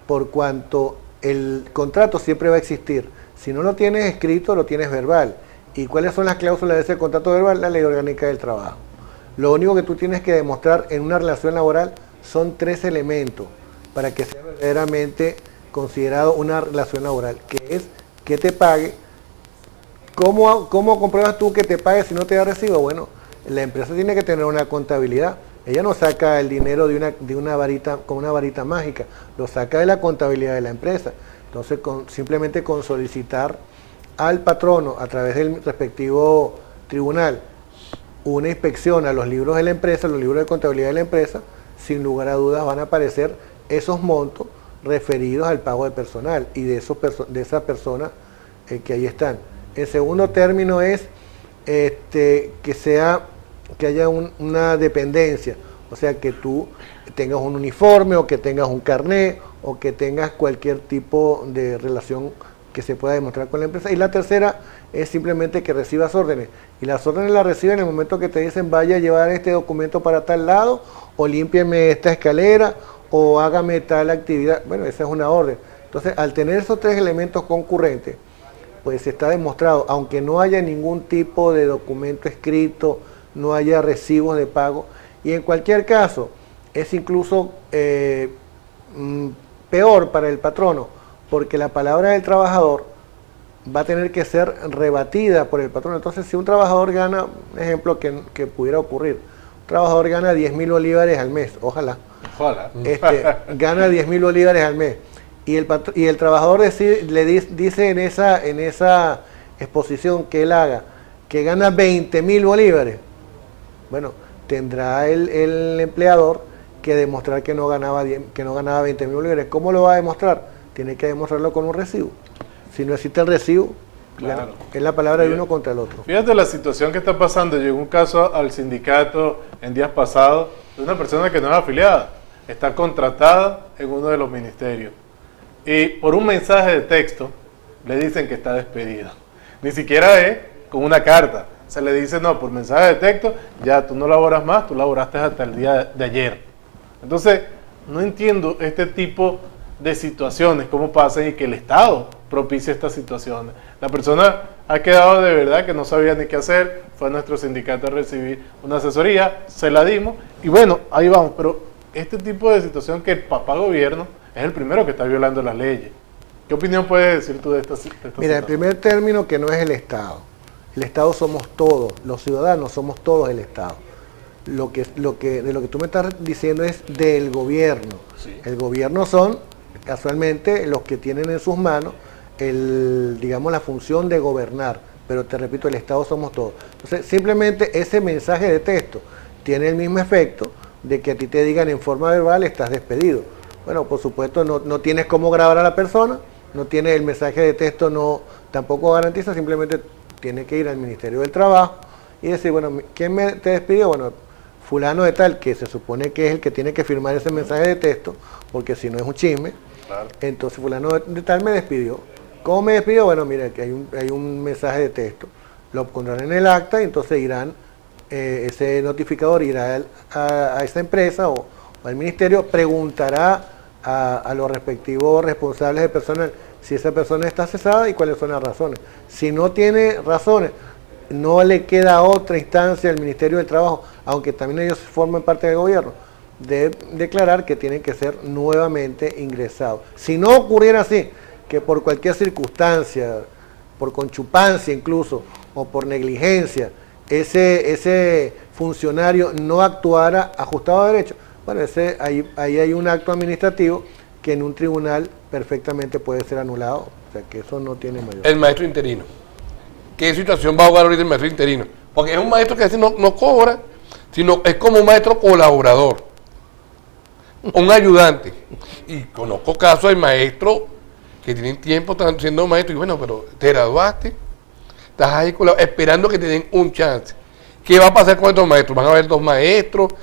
por cuanto el contrato siempre va a existir. Si no lo tienes escrito, lo tienes verbal. ¿Y cuáles son las cláusulas de ese contrato verbal? La Ley Orgánica del Trabajo. Lo único que tú tienes que demostrar en una relación laboral son 3 elementos para que sea verdaderamente considerado una relación laboral, que es que te pague. ¿Cómo compruebas tú que te pague si no te da recibo? Bueno, la empresa tiene que tener una contabilidad. Ella no saca el dinero de una varita, con una varita mágica, lo saca de la contabilidad de la empresa. Entonces, simplemente con solicitar al patrono a través del respectivo tribunal una inspección a los libros de la empresa, los libros de contabilidad de la empresa, sin lugar a dudas van a aparecer esos montos referidos al pago de personal y de esas personas que ahí están. El segundo término es que haya una dependencia, o sea, que tú tengas un uniforme o que tengas un carnet o que tengas cualquier tipo de relación que se pueda demostrar con la empresa. Y la tercera es simplemente que recibas órdenes. Y las órdenes las reciben en el momento que te dicen vaya a llevar este documento para tal lado, o límpieme esta escalera, o hágame tal actividad. Bueno, esa es una orden. Entonces, al tener esos 3 elementos concurrentes, pues está demostrado, aunque no haya ningún tipo de documento escrito, no haya recibos de pago, y en cualquier caso, es incluso peor para el patrono, porque la palabra del trabajador va a tener que ser rebatida por el patrono. Entonces, si un trabajador gana, un ejemplo que pudiera ocurrir, un trabajador gana 10.000 bolívares al mes, ojalá, gana 10.000 bolívares al mes, y el trabajador dice en esa exposición que él haga que gana 20.000 bolívares, bueno, tendrá el empleador que demostrar que no ganaba 20.000 bolívares. ¿Cómo lo va a demostrar? Tiene que demostrarlo con un recibo. Si no existe el recibo, claro, es la palabra de uno contra el otro. Fíjate la situación que está pasando. Llegó un caso al sindicato en días pasados de una persona que no es afiliada, está contratada en uno de los ministerios. Y por un mensaje de texto le dicen que está despedido. Ni siquiera es con una carta. Se le dice, no, por mensaje de texto, ya tú no laboras más, tú laboraste hasta el día de ayer. Entonces, no entiendo este tipo de situaciones, cómo pasan y que el Estado propicie estas situaciones. La persona ha quedado de verdad que no sabía ni qué hacer, fue a nuestro sindicato a recibir una asesoría, se la dimos y bueno, ahí vamos. Pero este tipo de situación que el papá gobierno es el primero que está violando las leyes. ¿Qué opinión puedes decir tú de esta situación? Mira, en primer término, que no es el Estado. El Estado somos todos, los ciudadanos somos todos el Estado. De lo que tú me estás diciendo es del gobierno. Sí. El gobierno son, casualmente, los que tienen en sus manos, digamos, la función de gobernar. Pero te repito, el Estado somos todos. Entonces, simplemente ese mensaje de texto tiene el mismo efecto de que a ti te digan en forma verbal, estás despedido. Bueno, por supuesto, no tienes cómo grabar a la persona, no tiene el mensaje de texto, tampoco garantiza, simplemente tiene que ir al Ministerio del Trabajo y decir, bueno, ¿quién te despidió? Bueno, fulano de tal, que se supone que es el que tiene que firmar ese mensaje de texto, porque si no es un chisme, claro. Entonces fulano de tal me despidió. ¿Cómo me despidió? Bueno, mira, que hay un mensaje de texto, lo pondrán en el acta y entonces irán, ese notificador irá a esa empresa o al ministerio, preguntará a los respectivos responsables de personal si esa persona está cesada y cuáles son las razones. Si no tiene razones, no le queda otra instancia al Ministerio del Trabajo, aunque también ellos forman parte del gobierno, de declarar que tienen que ser nuevamente ingresados. Si no ocurriera así, que por cualquier circunstancia, por conchupancia incluso, o por negligencia, ese funcionario no actuara ajustado a derecho, bueno, ahí hay un acto administrativo que en un tribunal perfectamente puede ser anulado, o sea que eso no tiene mayor. El maestro interino. ¿Qué situación va a jugar ahorita el maestro interino? Porque es un maestro que a veces no cobra, sino es como un maestro colaborador, un ayudante. Y conozco casos de maestros que tienen tiempo están siendo maestros y bueno, pero te graduaste, estás ahí esperando que te den un chance. ¿Qué va a pasar con estos maestros? ¿Van a haber 2 maestros?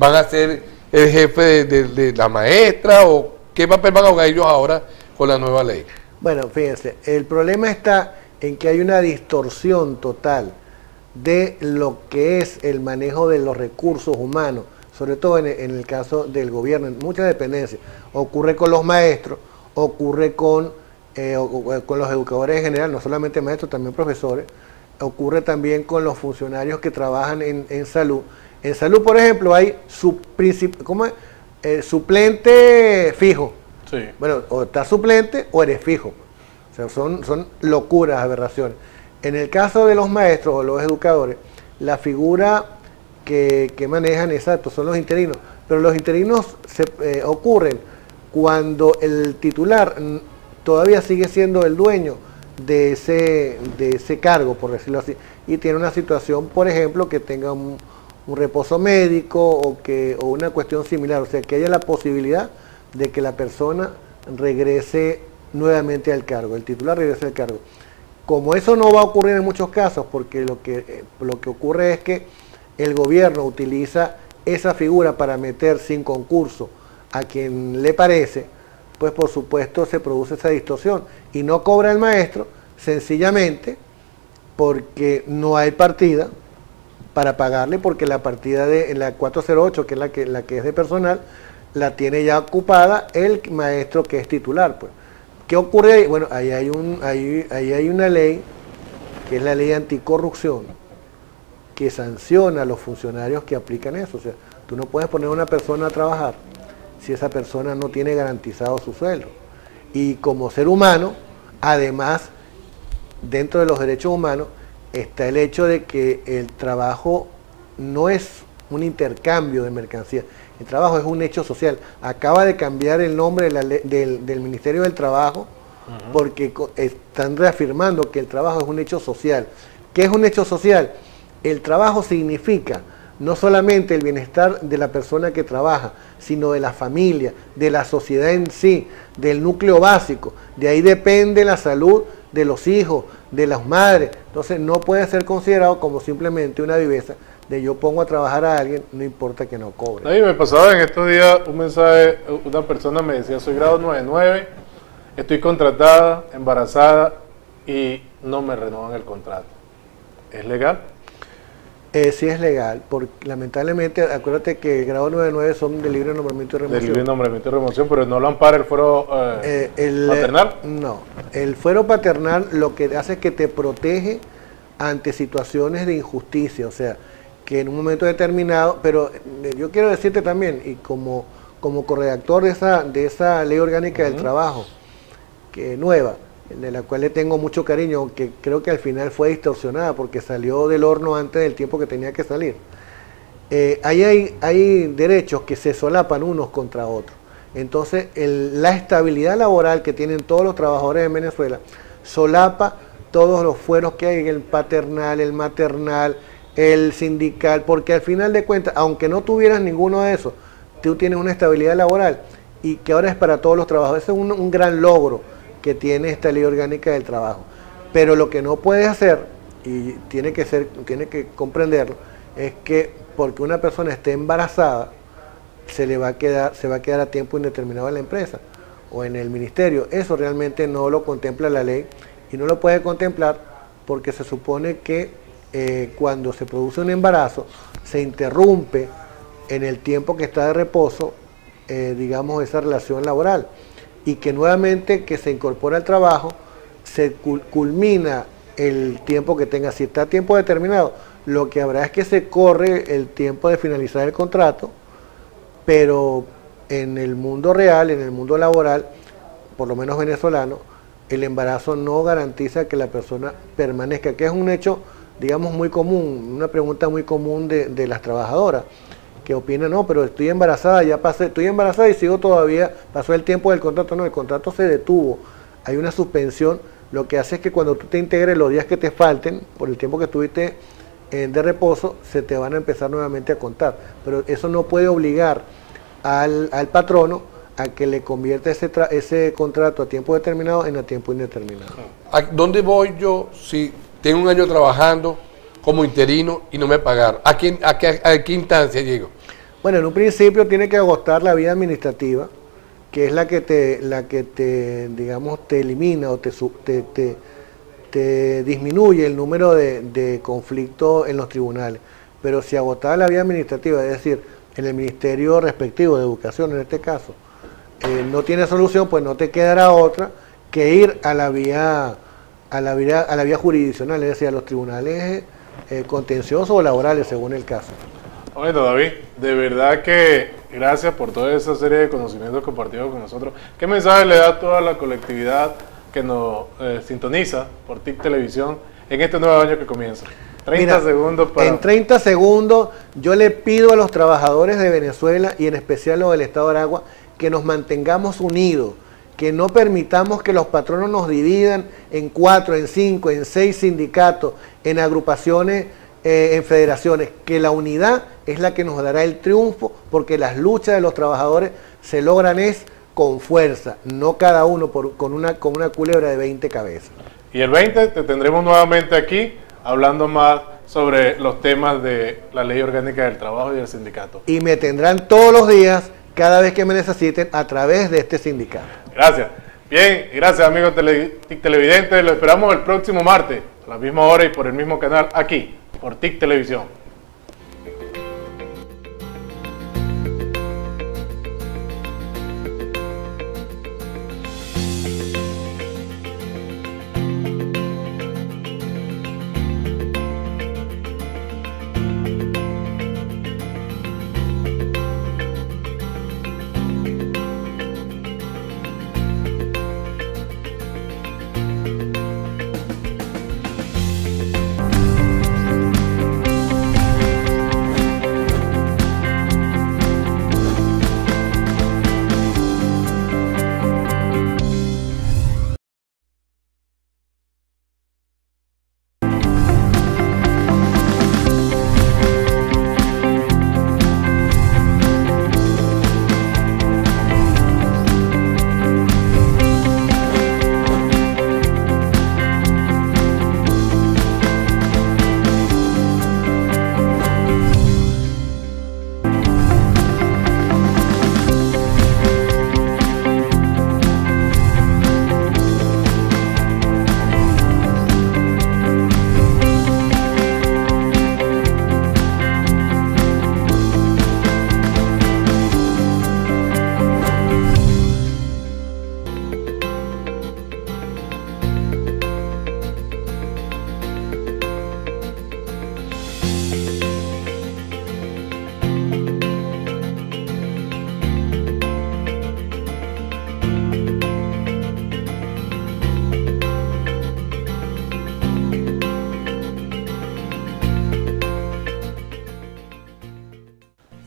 van a ser el jefe de la maestra o qué papel van a jugar ellos ahora con la nueva ley? Bueno, fíjense, el problema está en que hay una distorsión total de lo que es el manejo de los recursos humanos, sobre todo en el caso del gobierno, en muchas dependencias. Ocurre con los maestros, ocurre con los educadores en general, no solamente maestros, también profesores, ocurre también con los funcionarios que trabajan en salud. En salud, por ejemplo, hay suplente fijo. Sí. Bueno, o estás suplente o eres fijo. O sea, son locuras, aberraciones. En el caso de los maestros o los educadores, la figura que manejan, exacto, son los interinos. Pero los interinos ocurren cuando el titular todavía sigue siendo el dueño de ese cargo, por decirlo así, y tiene una situación, por ejemplo, que tenga un reposo médico o una cuestión similar, o sea, que haya la posibilidad de que la persona regrese nuevamente al cargo, el titular regrese al cargo. Como eso no va a ocurrir en muchos casos, porque lo que ocurre es que el gobierno utiliza esa figura para meter sin concurso a quien le parece, pues por supuesto se produce esa distorsión y no cobra el maestro sencillamente porque no hay partida para pagarle, porque la partida de la 408, que es la que es de personal, la tiene ya ocupada el maestro que es titular. Pues. ¿Qué ocurre ahí? Bueno, ahí hay una ley, que es la ley anticorrupción, que sanciona a los funcionarios que aplican eso. O sea, tú no puedes poner a una persona a trabajar si esa persona no tiene garantizado su sueldo. Y como ser humano, además, dentro de los derechos humanos, está el hecho de que el trabajo no es un intercambio de mercancías, el trabajo es un hecho social. Acaba de cambiar el nombre del Ministerio del Trabajo porque están reafirmando que el trabajo es un hecho social. ¿Qué es un hecho social? El trabajo significa no solamente el bienestar de la persona que trabaja, sino de la familia, de la sociedad en sí, del núcleo básico. De ahí depende la salud de los hijos, de las madres. Entonces no puede ser considerado como simplemente una viveza de yo pongo a trabajar a alguien, no importa que no cobre. Ahí me pasaba en estos días un mensaje, una persona me decía, soy grado 99, estoy contratada, embarazada y no me renuevan el contrato. ¿Es legal? Sí es legal, porque lamentablemente, acuérdate que el grado 99 son de libre nombramiento y remoción. De libre nombramiento y remoción, pero no lo ampara el fuero paternal. No, el fuero paternal lo que hace es que te protege ante situaciones de injusticia, o sea, que en un momento determinado, pero yo quiero decirte también, y como corredactor de esa ley orgánica del trabajo, que nueva, de la cual le tengo mucho cariño, aunque creo que al final fue distorsionada porque salió del horno antes del tiempo que tenía que salir. Ahí hay derechos que se solapan unos contra otros. Entonces, la estabilidad laboral que tienen todos los trabajadores en Venezuela solapa todos los fueros que hay, el paternal, el maternal, el sindical, porque al final de cuentas, aunque no tuvieras ninguno de esos, tú tienes una estabilidad laboral y que ahora es para todos los trabajadores. Ese es un gran logro que tiene esta ley orgánica del trabajo. Pero lo que no puedes hacer, y tiene que comprenderlo, es que porque una persona esté embarazada, se va a quedar a tiempo indeterminado en la empresa o en el ministerio. Eso realmente no lo contempla la ley y no lo puede contemplar porque se supone que cuando se produce un embarazo se interrumpe en el tiempo que está de reposo, digamos, esa relación laboral, y que nuevamente que se incorpora al trabajo se culmina el tiempo que tenga. Si está a tiempo determinado, lo que habrá es que se corre el tiempo de finalizar el contrato, pero en el mundo real, en el mundo laboral, por lo menos venezolano, el embarazo no garantiza que la persona permanezca, que es un hecho, digamos, muy común, una pregunta muy común de las trabajadoras, que opinan, no, pero estoy embarazada, estoy embarazada y sigo todavía, pasó el tiempo del contrato. No, el contrato se detuvo, hay una suspensión, lo que hace es que cuando tú te integres los días que te falten, por el tiempo que estuviste de reposo, se te van a empezar nuevamente a contar, pero eso no puede obligar al patrono a que le convierta ese contrato a tiempo determinado en a tiempo indeterminado. ¿A dónde voy yo si tengo un año trabajando como interino y no me pagaron? ¿A qué instancia llego? Bueno, en un principio tiene que agotar la vía administrativa, que es la que digamos, te elimina o te disminuye el número de conflictos en los tribunales. Pero si agotada la vía administrativa, es decir, en el ministerio respectivo de educación en este caso, no tiene solución, pues no te quedará otra que ir a la vía jurisdiccional, es decir, a los tribunales contenciosos o laborales según el caso. Bueno, David, de verdad que gracias por toda esa serie de conocimientos compartidos con nosotros. ¿Qué mensaje le da a toda la colectividad que nos sintoniza por TIC Televisión en este nuevo año que comienza? 30 segundos para... En 30 segundos yo le pido a los trabajadores de Venezuela y en especial los del Estado de Aragua que nos mantengamos unidos, que no permitamos que los patronos nos dividan en 4, en 5, en 6 sindicatos, en agrupaciones, en federaciones, que la unidad es la que nos dará el triunfo, porque las luchas de los trabajadores se logran con fuerza, no cada uno con una culebra de 20 cabezas. Y el 20 te tendremos nuevamente aquí, hablando más sobre los temas de la Ley Orgánica del Trabajo y del sindicato. Y me tendrán todos los días, cada vez que me necesiten, a través de este sindicato. Gracias. Bien, gracias amigos TIC televidentes. Lo esperamos el próximo martes, a la misma hora y por el mismo canal, aquí, por TIC Televisión.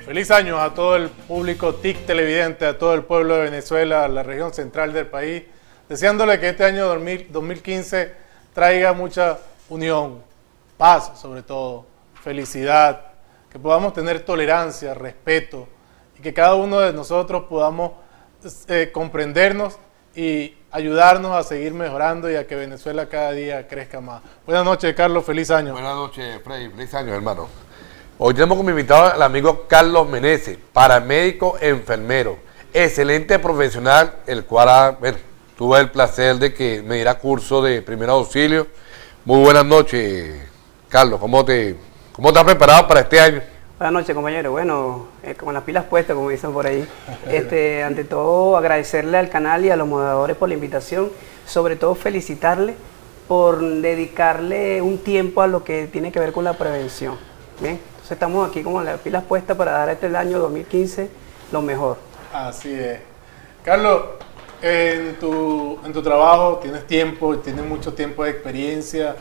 Feliz año a todo el público TIC televidente, a todo el pueblo de Venezuela, a la región central del país, deseándole que este año 2015 traiga mucha unión, paz sobre todo, felicidad, que podamos tener tolerancia, respeto y que cada uno de nosotros podamos comprendernos y ayudarnos a seguir mejorando y a que Venezuela cada día crezca más. Buenas noches, Carlos, feliz año. Buenas noches, Freddy, feliz año, hermano. Hoy tenemos como invitado al amigo Carlos Meneses, paramédico enfermero, excelente profesional, el cual tuve el placer de que me diera curso de primer auxilio. Muy buenas noches, Carlos, ¿cómo te has preparado para este año? Buenas noches, compañero. Bueno, con las pilas puestas, como dicen por ahí. Ante todo, agradecerle al canal y a los moderadores por la invitación, sobre todo felicitarle por dedicarle un tiempo a lo que tiene que ver con la prevención. Bien, entonces estamos aquí con las pilas puestas para dar el año 2015 lo mejor. Así es. Carlos, en tu trabajo tienes tiempo, tienes mucho tiempo de experiencia.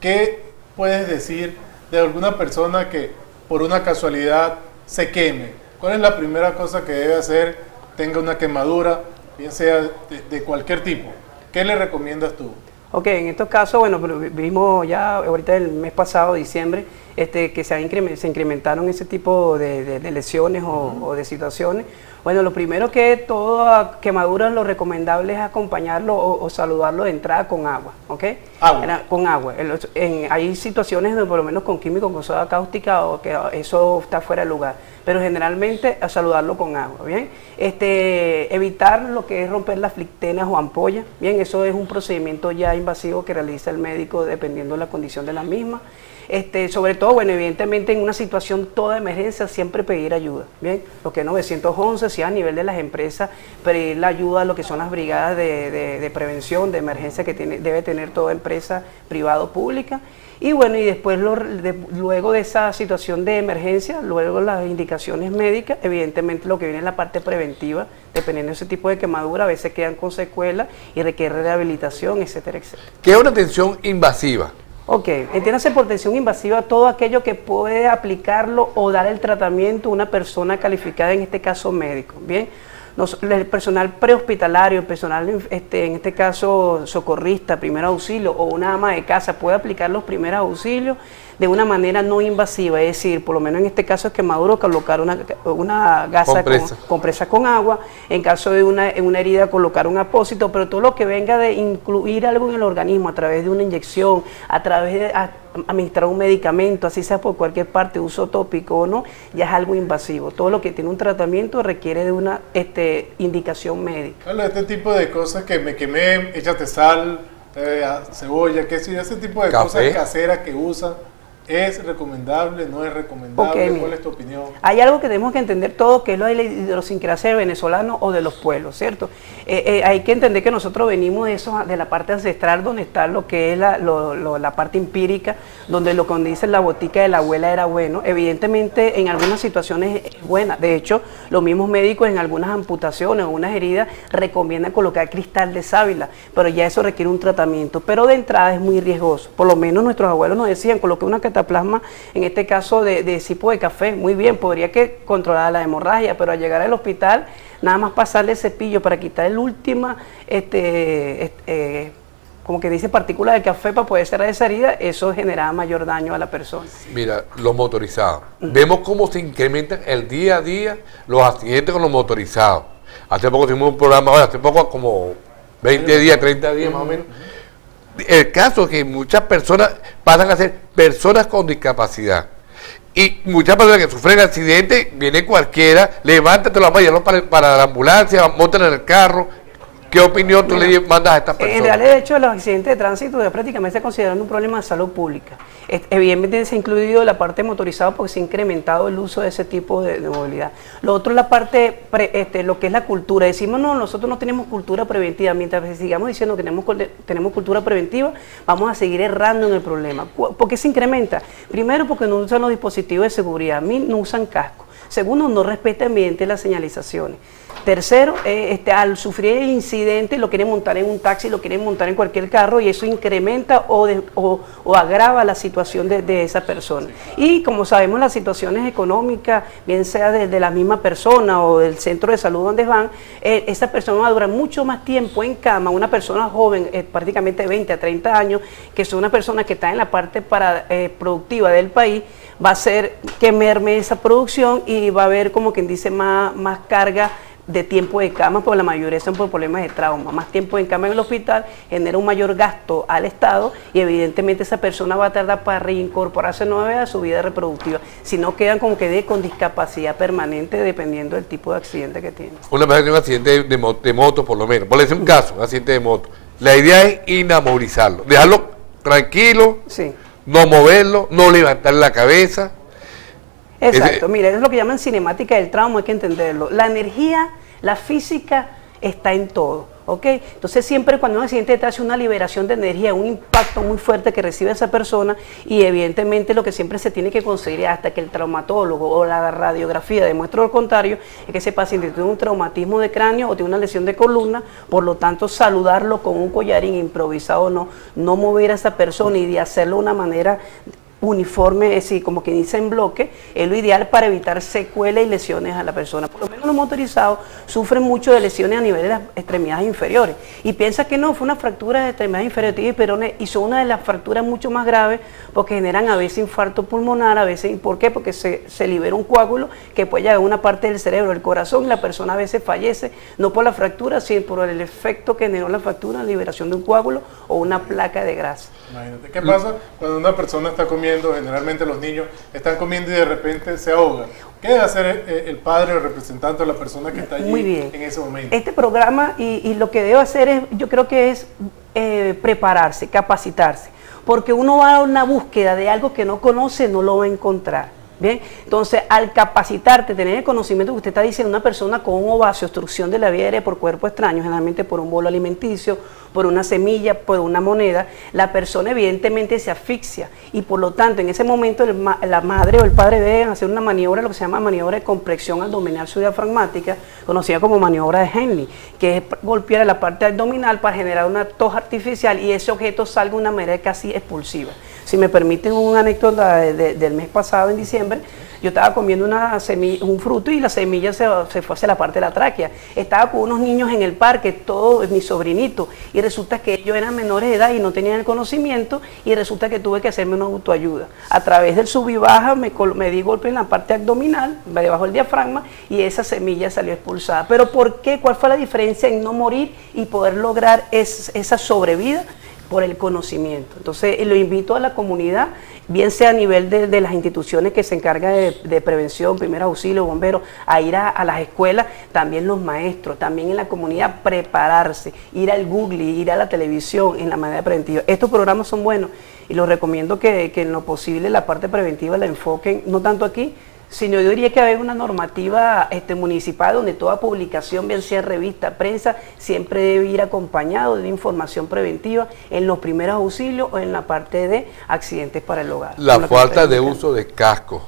¿Qué puedes decir de alguna persona que por una casualidad se queme? ¿Cuál es la primera cosa que debe hacer? Tenga una quemadura, bien sea de cualquier tipo. ¿Qué le recomiendas tú? Ok, en estos casos, bueno, vimos ya ahorita el mes pasado, diciembre, que se incrementaron ese tipo de lesiones o de situaciones. Bueno, lo primero que toda quemadura, lo recomendable es acompañarlo o saludarlo de entrada con agua, ¿ok? Agua. Con agua. Hay situaciones donde por lo menos con químicos, con soda cáustica, o que eso está fuera de lugar. pero generalmente a saludarlo con agua, ¿bien? Evitar lo que es romper las flictenas o ampollas, ¿bien? Eso es un procedimiento ya invasivo que realiza el médico dependiendo de la condición de la misma. Sobre todo, bueno, evidentemente en una situación toda emergencia siempre pedir ayuda, ¿bien? Lo que es 911, si a nivel de las empresas, pedir la ayuda a lo que son las brigadas de prevención, de emergencia que debe tener toda empresa privada o pública. Y bueno, y después luego de esa situación de emergencia, luego las indicaciones médicas, evidentemente lo que viene es la parte preventiva, dependiendo de ese tipo de quemadura, a veces quedan con secuelas y requiere rehabilitación, etcétera, etcétera. ¿Qué es una atención invasiva? Ok, entiéndase por atención invasiva todo aquello que puede aplicarlo o dar el tratamiento a una persona calificada, en este caso médico, ¿bien? El personal prehospitalario, el personal en este caso socorrista, primer auxilio o una ama de casa puede aplicar los primeros auxilios de una manera no invasiva, es decir, por lo menos en este caso es quemadura, colocar una gasa compresa con agua, en caso de una herida colocar un apósito, pero todo lo que venga de incluir algo en el organismo a través de una inyección, a través de administrar un medicamento, así sea por cualquier parte, uso tópico o no, ya es algo invasivo. Todo lo que tiene un tratamiento requiere de una indicación médica. Claro, este tipo de cosas que me quemé, échate sal, cebolla, qué sé yo, ese tipo de cosas caseras que usan. ¿Es recomendable? ¿No es recomendable? Okay, ¿Cuál es tu opinión? Hay algo que tenemos que entender todos, que es lo de la idiosincrasia del venezolano o de los pueblos, ¿cierto? Hay que entender que nosotros venimos de la parte ancestral, donde está lo que es la parte empírica, donde lo que dice la botica de la abuela era bueno. Evidentemente, en algunas situaciones es buena. De hecho, los mismos médicos en algunas amputaciones o unas heridas recomiendan colocar cristal de sábila, pero ya eso requiere un tratamiento. Pero de entrada es muy riesgoso. Por lo menos nuestros abuelos nos decían, coloque una cataplasma, en este caso de cipo de café, muy bien, podría que controlar la hemorragia, pero al llegar al hospital, nada más pasarle el cepillo para quitar el última, como que dice, partícula de café para poder cerrar esa herida, eso generaba mayor daño a la persona. Mira, los motorizados. Vemos cómo se incrementan el día a día los accidentes con los motorizados. Hace poco tuvimos un programa, hace poco como 20 días, 30 días más o menos. El caso es que muchas personas pasan a ser personas con discapacidad. Y muchas personas que sufren accidentes, viene cualquiera, levántate la mano, llévalo para la ambulancia, montan en el carro. ¿Qué opinión tú le mandas a estas personas? En realidad, de hecho, los accidentes de tránsito ya prácticamente se consideran un problema de salud pública. Evidentemente se ha incluido la parte motorizada porque se ha incrementado el uso de ese tipo de movilidad. Lo otro es la parte, lo que es la cultura. Decimos, no, nosotros no tenemos cultura preventiva. Mientras sigamos diciendo que tenemos cultura preventiva, vamos a seguir errando en el problema. ¿Por qué se incrementa? Primero, porque no usan los dispositivos de seguridad, no usan casco. Segundo, no respetan bien las señalizaciones. Tercero, al sufrir el incidente lo quieren montar en un taxi, lo quieren montar en cualquier carro y eso incrementa o agrava la situación de esa persona. Y como sabemos, las situaciones económicas, bien sea de la misma persona o del centro de salud donde van, esa persona va a durar mucho más tiempo en cama, una persona joven, prácticamente 20 a 30 años, que es una persona que está en la parte productiva del país, va a hacer que merme esa producción y va a haber, como quien dice, más carga de tiempo de cama, porque la mayoría son por problemas de trauma. Más tiempo en cama en el hospital genera un mayor gasto al Estado y evidentemente esa persona va a tardar para reincorporarse nueva a su vida reproductiva, si no quedan como que con discapacidad permanente dependiendo del tipo de accidente que tiene. Una persona tiene un accidente de moto por lo menos, por decir un caso, un accidente de moto. La idea es inamovilizarlo, dejarlo tranquilo, sí, no moverlo, no levantarle la cabeza. Exacto, mira, es lo que llaman cinemática del trauma, hay que entenderlo. La energía, la física está en todo, ¿ok? Entonces siempre cuando un accidente te hace una liberación de energía, un impacto muy fuerte que recibe esa persona y evidentemente lo que siempre se tiene que conseguir hasta que el traumatólogo o la radiografía demuestre lo contrario, es que ese paciente tiene un traumatismo de cráneo o tiene una lesión de columna, por lo tanto saludarlo con un collarín improvisado, no mover a esa persona y de hacerlo de una manera uniforme, es decir, como que dice en bloque, es lo ideal para evitar secuelas y lesiones a la persona. Por lo menos los motorizados sufren mucho de lesiones a nivel de las extremidades inferiores. Y piensa que no, fue una fractura de extremidades inferiores, tibia y peroné, y son una de las fracturas mucho más graves porque generan a veces infarto pulmonar, a veces, ¿por qué? Porque se libera un coágulo que puede llegar a una parte del cerebro, el corazón, y la persona a veces fallece, no por la fractura, sino por el efecto que generó la fractura, la liberación de un coágulo o una placa de grasa. Imagínate, ¿qué pasa cuando una persona está comiendo comiendo, generalmente los niños están comiendo y de repente se ahogan. ¿Qué debe hacer el padre o el representante o la persona que está allí en ese momento? Este programa y lo que debe hacer es, yo creo que es prepararse, capacitarse, porque uno va a una búsqueda de algo que no conoce, no lo va a encontrar. Bien, entonces al capacitarte, tener el conocimiento que usted está diciendo, una persona con un ovacio, obstrucción de la vía aérea por cuerpo extraño, generalmente por un bolo alimenticio, por una semilla, por una moneda, la persona evidentemente se asfixia y por lo tanto en ese momento la madre o el padre deben hacer una maniobra, lo que se llama maniobra de compresión abdominal subdiafragmática, conocida como maniobra de Henle, que es golpear la parte abdominal para generar una tos artificial y ese objeto salga de una manera casi expulsiva. Si me permiten una anécdota del mes pasado, en diciembre, yo estaba comiendo un fruto y la semilla se fue hacia la parte de la tráquea. Estaba con unos niños en el parque, todos mis sobrinitos, y resulta que ellos eran menores de edad y no tenían el conocimiento, y resulta que tuve que hacerme una autoayuda. A través del sub y baja me di golpe en la parte abdominal, debajo del diafragma, y esa semilla salió expulsada. ¿Pero por qué? ¿Cuál fue la diferencia en no morir y poder lograr esa sobrevida? Por el conocimiento. Entonces, lo invito a la comunidad, bien sea a nivel de las instituciones que se encargan de prevención, primer auxilio, bomberos, a ir a las escuelas, también los maestros, también en la comunidad prepararse, ir al Google, ir a la televisión en la manera preventiva. Estos programas son buenos y los recomiendo que en lo posible la parte preventiva la enfoquen, no tanto aquí, sino yo diría que hay una normativa municipal donde toda publicación, bien sea revista, prensa, siempre debe ir acompañado de información preventiva en los primeros auxilios o en la parte de accidentes para el hogar. La falta de uso de casco.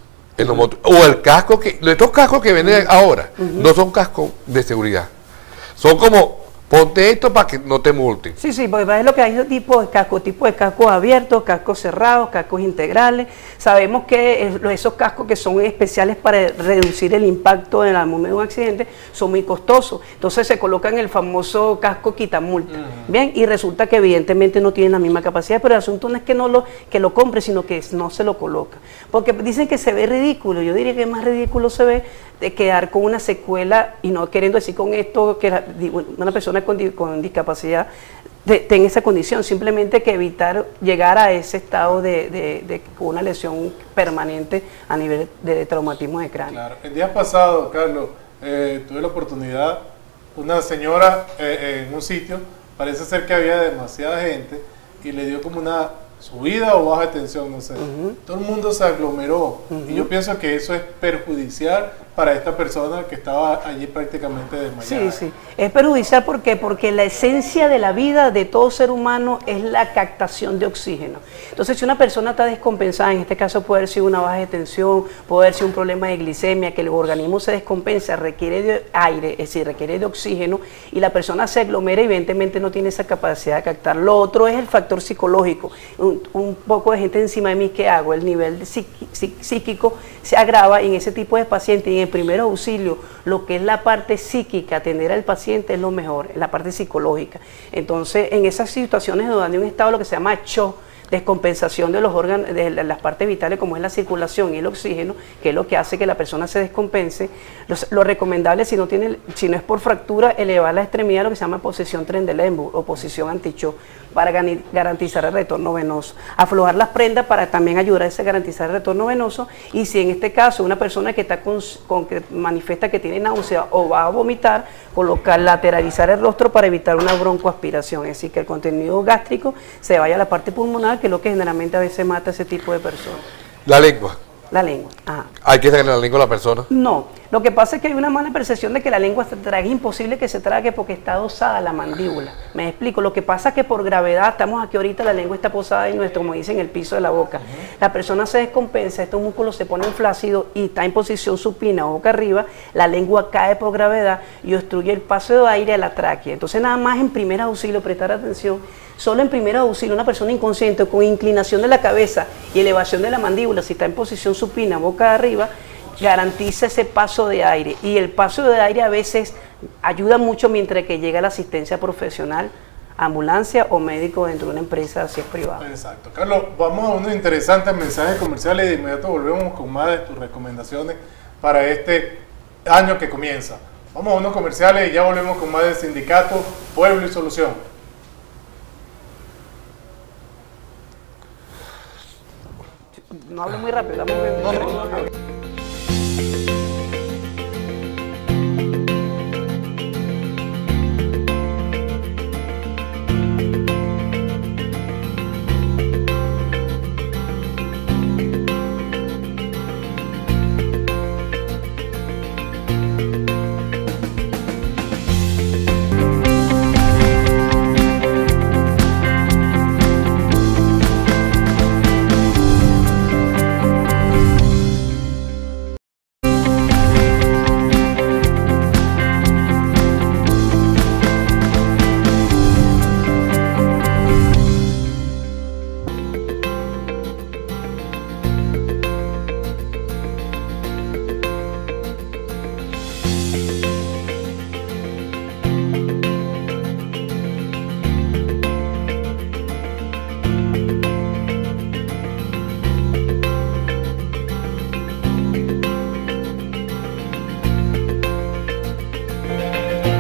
O el casco estos cascos que vienen ahora, no son cascos de seguridad. Son como, ponte esto para que no te multen. Sí, porque es lo que hay tipo de cascos abiertos, cascos cerrados, cascos integrales. Sabemos que esos cascos que son especiales para reducir el impacto en el momento de un accidente son muy costosos. Entonces se colocan el famoso casco quitamulta. Bien, y resulta que evidentemente no tienen la misma capacidad, pero el asunto no es que lo compre, sino que no se lo coloca. Porque dicen que se ve ridículo. Yo diría que más ridículo se ve de quedar con una secuela, y no queriendo decir con esto que una persona con discapacidad tenga esa condición, simplemente que evitar llegar a ese estado de una lesión permanente a nivel de traumatismo de cráneo. Claro. El día pasado, Carlos, tuve la oportunidad, una señora en un sitio, parece ser que había demasiada gente y le dio como una subida o baja de tensión, no sé. Todo el mundo se aglomeró y yo pienso que eso es perjudicial para esta persona que estaba allí prácticamente desmayada. Sí, es perjudicial porque la esencia de la vida de todo ser humano es la captación de oxígeno. Entonces, si una persona está descompensada, en este caso puede haber sido una baja de tensión, puede haber sido un problema de glicemia, que el organismo se descompensa, requiere de aire, es decir, requiere de oxígeno, y la persona se aglomera, evidentemente no tiene esa capacidad de captar. Lo otro es el factor psicológico. Un poco de gente encima de mí, ¿qué hago? El nivel psíquico se agrava, y en ese tipo de pacientes, y en el primer auxilio, lo que es la parte psíquica, atender al paciente es lo mejor, la parte psicológica. Entonces, en esas situaciones donde hay un estado, lo que se llama shock, descompensación de los órganos, de las partes vitales como es la circulación y el oxígeno, que es lo que hace que la persona se descompense, lo recomendable, si no es por fractura, elevar la extremidad, lo que se llama posición Trendelenburg o posición anti-shock, para garantizar el retorno venoso. Aflojar las prendas para también ayudar a garantizar el retorno venoso, y si en este caso una persona que está que manifiesta que tiene náusea o va a vomitar, lateralizar el rostro para evitar una broncoaspiración, es decir, que el contenido gástrico se vaya a la parte pulmonar, que es lo que generalmente a veces mata a ese tipo de personas. La lengua. La lengua. Ajá. ¿Hay que sacar la lengua a la persona? No, lo que pasa es que hay una mala percepción de que la lengua se trague. Es imposible que se trague porque está adosada la mandíbula. Me explico, lo que pasa es que por gravedad, estamos aquí ahorita, la lengua está posada en como dicen, el piso de la boca. La persona se descompensa, estos músculos se ponen flácidos y está en posición supina o boca arriba, la lengua cae por gravedad y obstruye el paso de aire a la tráquea. Entonces, nada más en primer auxilio, prestar atención. Solo en primer auxilio, una persona inconsciente con inclinación de la cabeza y elevación de la mandíbula, si está en posición supina, boca arriba, garantiza ese paso de aire. Y el paso de aire a veces ayuda mucho mientras que llega la asistencia profesional, ambulancia o médico dentro de una empresa, si es privada. Exacto. Carlos, vamos a unos interesantes mensajes comerciales y de inmediato volvemos con más de tus recomendaciones para este año que comienza. Vamos a unos comerciales y ya volvemos con más del Sindicato Pueblo y Solución. no hablo muy rápido, dame un minuto.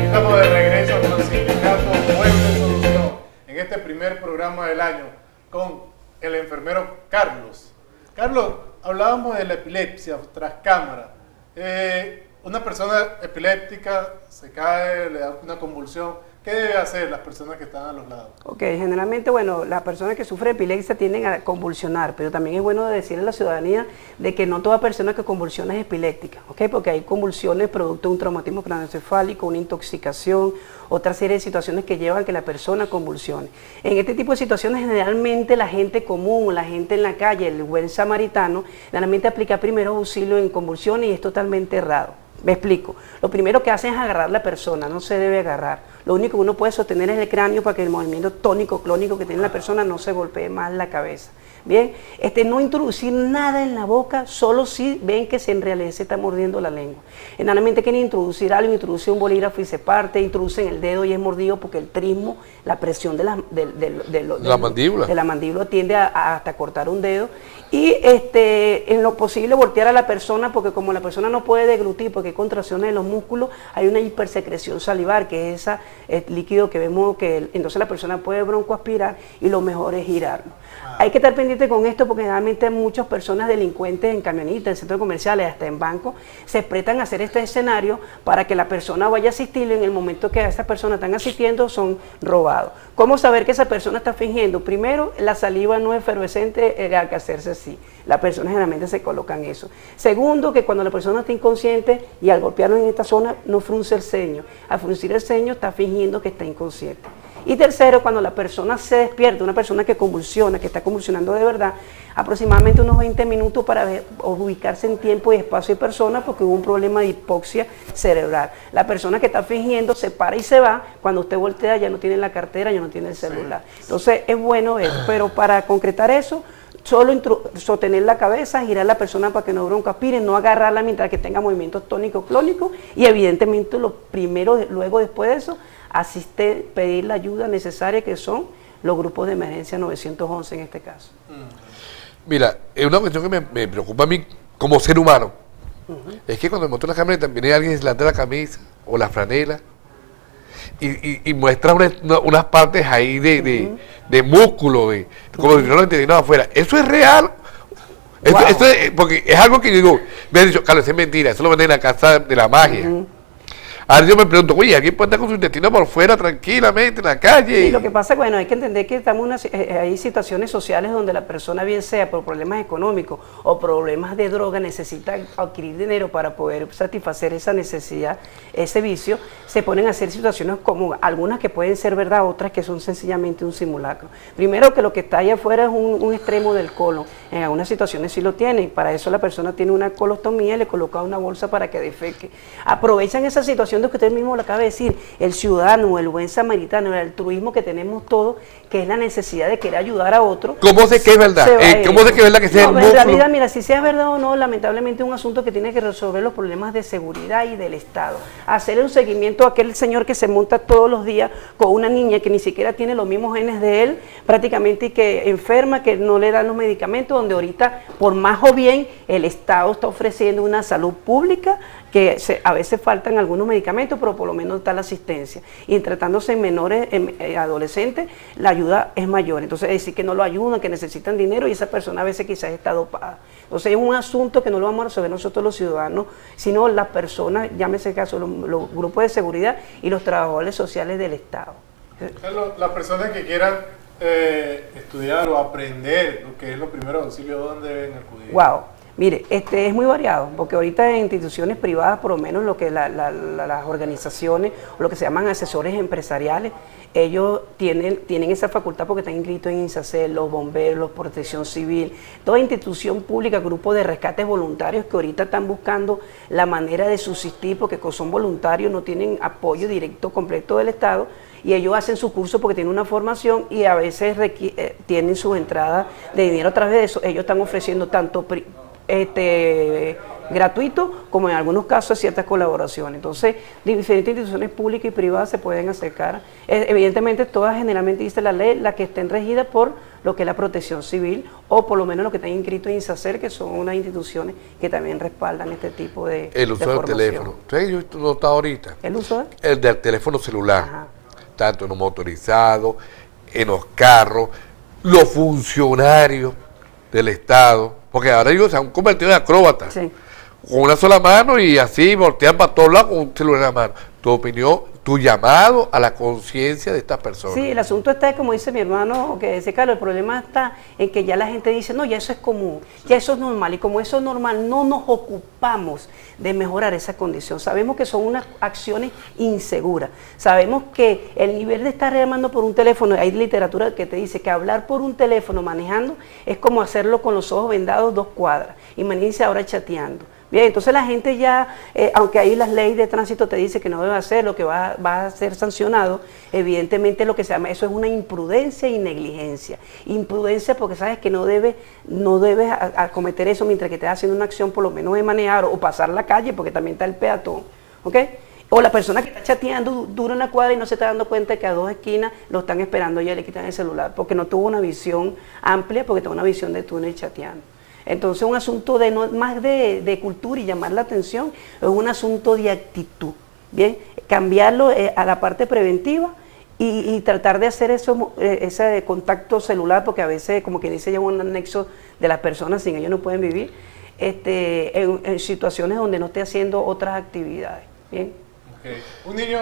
Estamos de regreso con el sindicato Mueble Solución en este primer programa del año con el enfermero Carlos. Carlos, hablábamos de la epilepsia tras cámara. Una persona epiléptica se cae, le da una convulsión. ¿Qué debe hacer las personas que están a los lados? Ok, generalmente, bueno, las personas que sufren epilepsia tienden a convulsionar, pero también es bueno decirle a la ciudadanía de que no toda persona que convulsiona es epiléptica, ¿ok? Porque hay convulsiones producto de un traumatismo craneoencefálico, una intoxicación, otra serie de situaciones que llevan a que la persona convulsione. En este tipo de situaciones, generalmente la gente común, la gente en la calle, el buen samaritano, generalmente aplica primeros auxilios en convulsiones y es totalmente errado. Me explico. Lo primero que hacen es agarrar a la persona, no se debe agarrar. Lo único que uno puede sostener es el cráneo para que el movimiento tónico-clónico que tiene la persona no se golpee más la cabeza. Bien, no introducir nada en la boca, solo si ven que en realidad se está mordiendo la lengua. Generalmente quieren introducir algo, introduce un bolígrafo y se parte, introducen el dedo y es mordido porque el trismo, la presión de la mandíbula tiende a hasta cortar un dedo. Y en lo posible voltear a la persona, porque como la persona no puede deglutir porque hay contracciones de los músculos, hay una hipersecreción salivar, que es ese líquido que vemos que entonces la persona puede broncoaspirar y lo mejor es girarlo. Hay que estar pendiente con esto porque generalmente muchas personas delincuentes en camionetas, en centros comerciales, hasta en bancos, se prestan a hacer este escenario para que la persona vaya a asistirlo y en el momento que a esa persona están asistiendo son robados. ¿Cómo saber que esa persona está fingiendo? Primero, la saliva no es efervescente al que hacerse así. Las personas generalmente se colocan eso. Segundo, que cuando la persona está inconsciente y al golpearlo en esta zona no frunce el ceño. Al fruncir el ceño está fingiendo que está inconsciente. Y tercero, cuando la persona se despierta, una persona que convulsiona, que está convulsionando de verdad, aproximadamente unos 20 minutos para ubicarse en tiempo y espacio de persona porque hubo un problema de hipoxia cerebral. La persona que está fingiendo se para y se va, cuando usted voltea ya no tiene la cartera, ya no tiene el celular. Entonces es bueno eso, pero para concretar eso, solo sostener la cabeza, girar la persona para que no broncoaspire, no agarrarla mientras que tenga movimientos tónicos clónicos y evidentemente lo primero, luego después de eso, pedir la ayuda necesaria que son los grupos de emergencia 911 en este caso. Mira, una cuestión que me preocupa a mí como ser humano, es que cuando monto la camioneta viene alguien y se levanta la camisa o la franela y muestra unas partes ahí de músculo, como si no lo entendieran afuera. ¿Eso es real? Wow. Esto es, porque es algo que yo digo, me han dicho, Carlos, es mentira, eso lo venden en la casa de la magia. Ahora yo me pregunto, oye, ¿alguien puede andar con su intestino por fuera tranquilamente en la calle? Sí, lo que pasa, bueno, hay que entender que hay situaciones sociales donde la persona, bien sea por problemas económicos o problemas de droga, necesita adquirir dinero para poder satisfacer esa necesidad, ese vicio, se ponen a hacer situaciones como algunas que pueden ser verdad, otras que son sencillamente un simulacro. Primero, que lo que está allá afuera es un extremo del colon, en algunas situaciones sí lo tienen, para eso la persona tiene una colostomía y le coloca una bolsa para que defeque. Aprovechan esa situación de que usted mismo lo acaba de decir, el ciudadano, el buen samaritano, el altruismo que tenemos todos, que es la necesidad de querer ayudar a otro. ¿Cómo sé que es verdad? ¿Cómo sé que es verdad que sea el músculo? En realidad, mira, si sea verdad o no, lamentablemente es un asunto que tiene que resolver los problemas de seguridad y del Estado. Hacerle un seguimiento a aquel señor que se monta todos los días con una niña que ni siquiera tiene los mismos genes de él, prácticamente, y que enferma, que no le dan los medicamentos, donde ahorita, por más o bien, el Estado está ofreciendo una salud pública que a veces faltan algunos medicamentos, pero por lo menos está la asistencia. Y en tratándose en menores, adolescentes, la ayuda es mayor. Entonces, es decir, que no lo ayudan, que necesitan dinero y esa persona a veces quizás está dopada. Entonces, es un asunto que no lo vamos a resolver nosotros los ciudadanos, sino las personas, llámese caso, los grupos de seguridad y los trabajadores sociales del Estado. Las personas que quieran estudiar o aprender lo que es los primeros auxilios, ¿dónde deben acudir? Wow. Mire, es muy variado, porque ahorita en instituciones privadas, por lo menos lo que las organizaciones, o lo que se llaman asesores empresariales, ellos tienen esa facultad porque están inscritos en INSACEL, los bomberos, Protección Civil, toda institución pública, grupos de rescates voluntarios que ahorita están buscando la manera de subsistir porque son voluntarios, no tienen apoyo directo completo del Estado, y ellos hacen su curso porque tienen una formación y a veces tienen sus entradas de dinero a través de eso. Ellos están ofreciendo tanto gratuito como en algunos casos ciertas colaboraciones. Entonces, diferentes instituciones públicas y privadas se pueden acercar. Evidentemente, todas generalmente dice la ley, las que estén regidas por lo que es la Protección Civil o por lo menos lo que están inscritos en INSACER, que son unas instituciones que también respaldan este tipo de el uso del teléfono. ¿Ustedes yo he notado ahorita? ¿El uso de? El del teléfono celular. Ajá. Tanto en los motorizados, en los carros, los funcionarios del Estado, porque ahora ellos se han convertido en acróbatas, Sí. con una sola mano y así voltean para todos lados con un celular en la mano. Tu opinión, tu llamado a la conciencia de estas personas. Sí, el asunto está, como dice mi hermano, que dice Carlos, el problema está en que ya la gente dice, no, ya eso es común, ya eso es normal, y como eso es normal, no nos ocupamos de mejorar esa condición. Sabemos que son unas acciones inseguras, sabemos que el nivel de estar llamando por un teléfono, hay literatura que te dice que hablar por un teléfono manejando es como hacerlo con los ojos vendados 2 cuadras, imagínense ahora chateando. Bien, entonces la gente ya, aunque ahí las leyes de tránsito te dice que no debe hacer, lo que va a ser sancionado, evidentemente lo que se llama, eso es una imprudencia y negligencia. Imprudencia porque sabes que no debes cometer eso mientras que estés haciendo una acción, por lo menos de manejar o pasar la calle, porque también está el peatón, ¿ok? O la persona que está chateando dura una cuadra y no se está dando cuenta que a 2 esquinas lo están esperando y ya le quitan el celular, porque no tuvo una visión amplia, porque tuvo una visión de túnel chateando. Entonces un asunto de no más de cultura y llamar la atención, es un asunto de actitud, ¿bien? Cambiarlo a la parte preventiva y tratar de hacer ese contacto celular, porque a veces, como que dice, lleva un anexo de las personas, sin ellos no pueden vivir, en situaciones donde no esté haciendo otras actividades, ¿bien? Okay. Un niño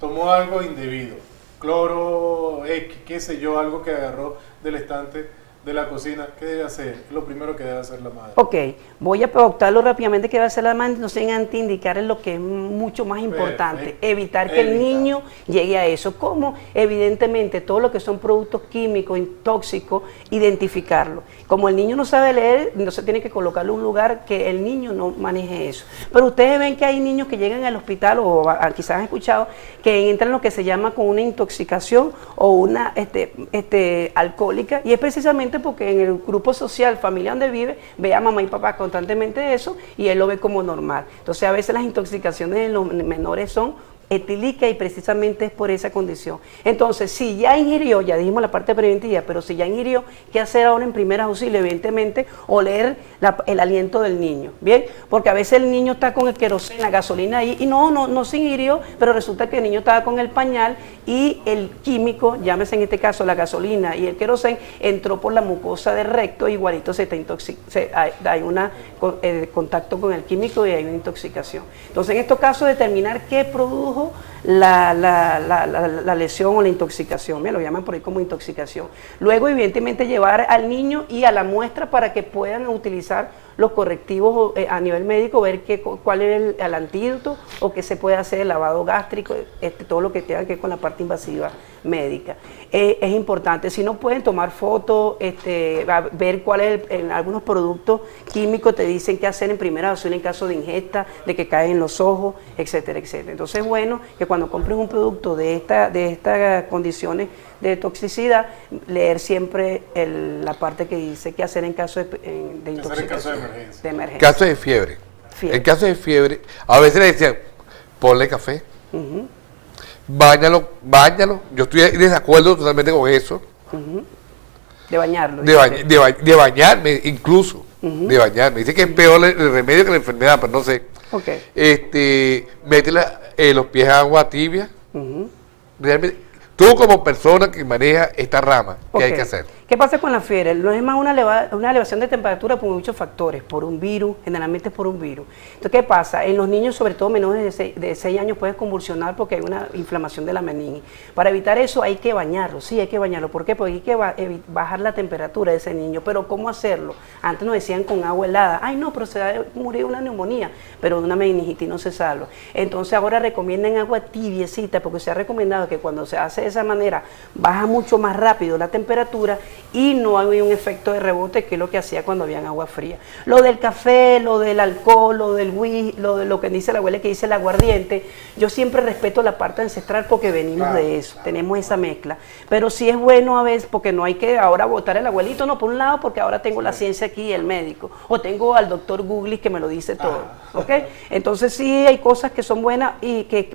tomó algo indebido, cloro, X, qué sé yo, algo que agarró del estante de la cocina, ¿qué debe hacer? Es lo primero que debe hacer la madre. Ok, voy a optarlo rápidamente que va a hacer la madre, no sé, antes indicar lo que es mucho más importante, evitar que el niño llegue a eso. ¿Cómo? Evidentemente, todo lo que son productos químicos, tóxicos, identificarlo. Como el niño no sabe leer, no se tiene que colocarlo en un lugar que el niño no maneje eso. Pero ustedes ven que hay niños que llegan al hospital, o quizás han escuchado, que entran en lo que se llama con una intoxicación o una alcohólica, y es precisamente porque en el grupo social, familiar donde vive, ve a mamá y papá constantemente eso y él lo ve como normal. Entonces a veces las intoxicaciones en los menores son etílicas y precisamente es por esa condición. Entonces, si ya ingirió, ya dijimos la parte preventiva, pero si ya ingirió, ¿qué hacer ahora en primer auxilio? Evidentemente, oler el aliento del niño, ¿bien? Porque a veces el niño está con el queroseno, la gasolina ahí, y no se ingirió, pero resulta que el niño estaba con el pañal y el químico, llámese en este caso la gasolina y el queroseno, entró por la mucosa del recto, igualito se está hay un contacto con el químico y hay una intoxicación. Entonces, en estos casos, determinar qué produjo la lesión o la intoxicación, me lo llaman por ahí como intoxicación. Luego, evidentemente, llevar al niño y a la muestra para que puedan utilizar los correctivos a nivel médico, ver cuál es el antídoto o qué se puede hacer, el lavado gástrico, todo lo que tenga que ver con la parte invasiva médica. Es importante, si no pueden tomar fotos, ver cuál es, en algunos productos químicos te dicen qué hacer en primera auxilio en caso de ingesta, de que caen en los ojos, etcétera, etcétera. Entonces es bueno que cuando compres un producto de estas condiciones de toxicidad, leer siempre la parte que dice qué hacer en caso de intoxicación. En caso de emergencia. Caso de fiebre. En caso de fiebre, a veces le decían, ponle café. Báñalo. Yo estoy en desacuerdo totalmente con eso. De bañarlo. De bañarme, incluso. De bañarme. Dice que es peor el remedio que la enfermedad, pero no sé. Ok. Métele los pies a agua tibia. Ujú. Realmente, tú como persona que maneja esta rama, ¿qué hay Ok. que hacer? ¿Qué pasa con la fiebre? No es más una elevación de temperatura por muchos factores, por un virus, generalmente es por un virus. Entonces, ¿qué pasa? En los niños, sobre todo menores de 6 años, pueden convulsionar porque hay una inflamación de la meninge. Para evitar eso hay que bañarlo, sí, hay que bañarlo. ¿Por qué? Porque hay que bajar la temperatura de ese niño. Pero ¿cómo hacerlo? Antes nos decían con agua helada. Ay, no, pero se va a morir de una neumonía, pero de una meningitis no se salva. Entonces, ahora recomiendan agua tibiecita porque se ha recomendado que cuando se hace de esa manera baja mucho más rápido la temperatura y no hay un efecto de rebote, que es lo que hacía cuando había agua fría. Lo del café, lo del alcohol, lo del whisky, lo de lo que dice la abuela, que dice el aguardiente, yo siempre respeto la parte ancestral porque venimos de eso, tenemos esa mezcla. Pero sí es bueno a veces, porque no hay que ahora votar el abuelito, no, por un lado, porque ahora tengo la ciencia aquí y el médico, o tengo al doctor Google que me lo dice todo, ¿ok? Entonces sí hay cosas que son buenas,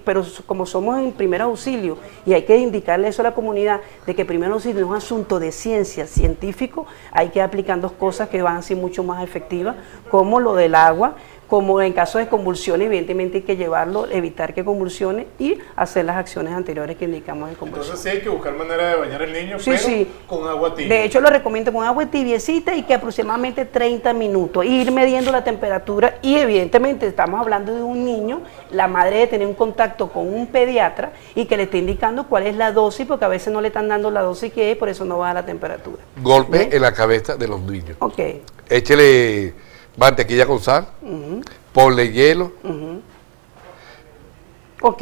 pero como somos en primer auxilio, y hay que indicarle eso a la comunidad, de que primer auxilio es un asunto de ciencia, científico, hay que aplicar dos cosas que van a ser mucho más efectivas, como lo del agua, como en caso de convulsiones, evidentemente hay que llevarlo, evitar que convulsione y hacer las acciones anteriores que indicamos en convulsión. Entonces sí hay que buscar manera de bañar al niño, Sí, pero sí. con agua tibia. De hecho, lo recomiendo con agua tibiecita y que aproximadamente 30 minutos. Ir midiendo la temperatura y evidentemente estamos hablando de un niño, la madre debe tener un contacto con un pediatra y que le esté indicando cuál es la dosis, porque a veces no le están dando la dosis que es, por eso no baja la temperatura. Golpe ¿Bien? en la cabeza de los niños. Ok. Échele mantequilla con sal, ponle hielo. Ok,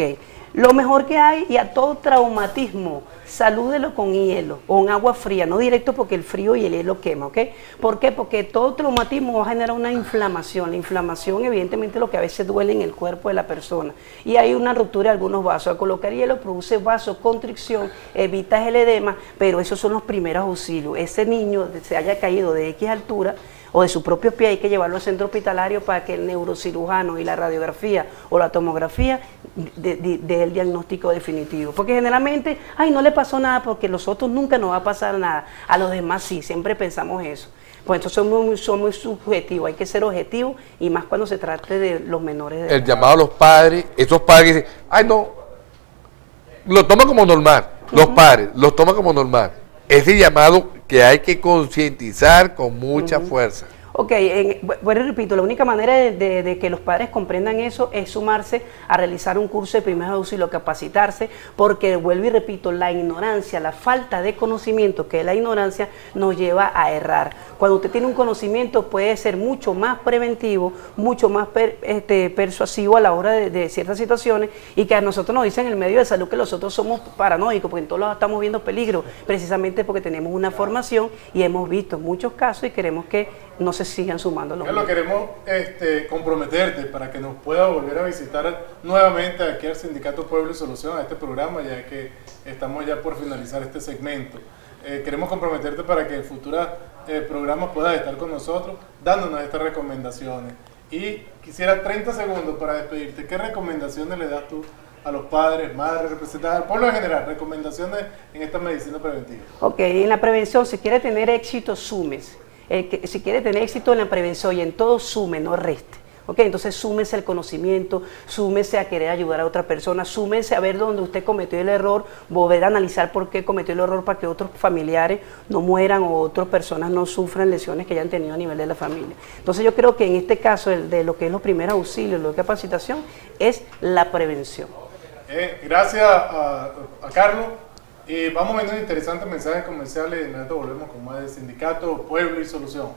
lo mejor que hay, y a todo traumatismo, salúdelo con hielo o en agua fría, no directo porque el frío y el hielo quema, ¿ok? ¿Por qué? Porque todo traumatismo va a generar una inflamación. La inflamación, evidentemente, es lo que a veces duele en el cuerpo de la persona. Y hay una ruptura de algunos vasos. Al colocar hielo produce vasoconstricción, evita el edema, pero esos son los primeros auxilios. Ese niño se haya caído de X altura, o de su propio pie, hay que llevarlo al centro hospitalario para que el neurocirujano y la radiografía o la tomografía dé el diagnóstico definitivo. Porque generalmente, ay, no le pasó nada porque los otros nunca nos va a pasar nada. A los demás sí, siempre pensamos eso. Pues entonces son muy subjetivos, hay que ser objetivos y más cuando se trate de los menores de edad. El llamado a los padres, esos padres que dicen, ay no, lo toman como normal, los padres, los toman como normal. Ese llamado que hay que concientizar con mucha fuerza. Ok, bueno, repito, la única manera de que los padres comprendan eso es sumarse a realizar un curso de primer auxilio, capacitarse, porque vuelvo y repito, la ignorancia, la falta de conocimiento, que es la ignorancia, nos lleva a errar. Cuando usted tiene un conocimiento puede ser mucho más preventivo, mucho más persuasivo a la hora de ciertas situaciones, y que a nosotros nos dicen en el medio de salud que nosotros somos paranoicos, porque en todos lados estamos viendo peligro, precisamente porque tenemos una formación y hemos visto muchos casos y queremos que no se sigan sumando los Lo queremos comprometerte para que nos pueda volver a visitar nuevamente aquí al Sindicato Pueblo y Solución, a este programa, ya que estamos ya por finalizar este segmento. Queremos comprometerte para que en futuros programas puedas estar con nosotros dándonos estas recomendaciones. Y quisiera 30 segundos para despedirte. ¿Qué recomendaciones le das tú a los padres, madres, representantes, al pueblo en general? Recomendaciones en esta medicina preventiva. Ok, en la prevención, si quiere tener éxito, súmese. Si quiere tener éxito en la prevención y en todo, sume, no reste. ¿Ok? Entonces súmese al conocimiento, súmese a querer ayudar a otra persona, súmese a ver dónde usted cometió el error, volver a analizar por qué cometió el error para que otros familiares no mueran o otras personas no sufran lesiones que hayan tenido a nivel de la familia. Entonces yo creo que en este caso de lo que es los primeros auxilios, lo de capacitación, es la prevención. Gracias a Carlos. Y vamos viendo interesantes mensajes comerciales y de inmediato volvemos con más del Sindicato Pueblo y Solución.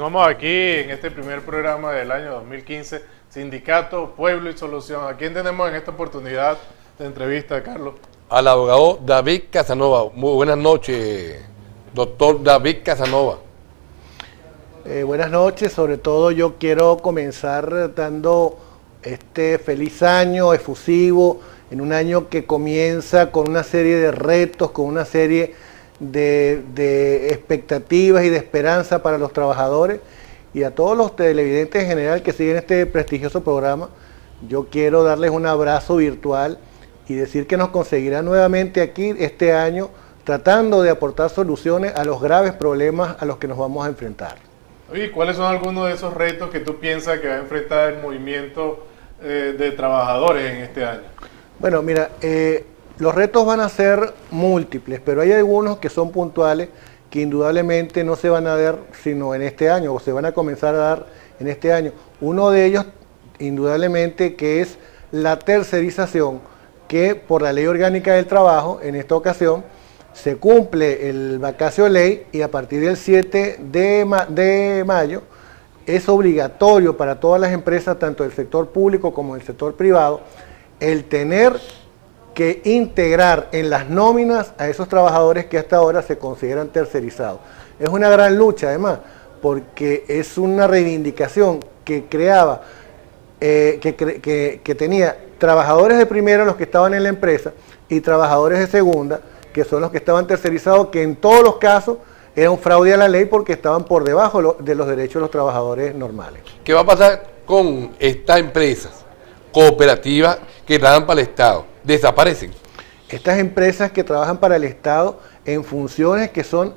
Continuamos aquí en este primer programa del año 2015, Sindicato, Pueblo y Solución. ¿A quién tenemos en esta oportunidad de entrevista, Carlos? Al abogado David Casanova. Muy buenas noches, doctor David Casanova. Buenas noches, sobre todo yo quiero comenzar dando este feliz año efusivo, en un año que comienza con una serie de retos, con una serie de expectativas y de esperanza para los trabajadores y a todos los televidentes en general que siguen este prestigioso programa. Yo quiero darles un abrazo virtual y decir que nos conseguirán nuevamente aquí este año tratando de aportar soluciones a los graves problemas a los que nos vamos a enfrentar. Oye, ¿cuáles son algunos de esos retos que tú piensas que va a enfrentar el movimiento de trabajadores en este año? Bueno, mira, los retos van a ser múltiples, pero hay algunos que son puntuales que indudablemente no se van a dar sino en este año, o se van a comenzar a dar en este año. Uno de ellos, indudablemente, que es la tercerización, que por la Ley Orgánica del Trabajo, en esta ocasión, se cumple el vacacio ley y a partir del 7 de mayo es obligatorio para todas las empresas, tanto del sector público como del sector privado, el tener que integrar en las nóminas a esos trabajadores que hasta ahora se consideran tercerizados. Es una gran lucha además, porque es una reivindicación que creaba, que tenía trabajadores de primera, los que estaban en la empresa, y trabajadores de segunda, que son los que estaban tercerizados, que en todos los casos era un fraude a la ley porque estaban por debajo de los derechos de los trabajadores normales. ¿Qué va a pasar con estas empresas cooperativas que trabajan para el Estado? ¿Desaparecen? Estas empresas que trabajan para el Estado en funciones que son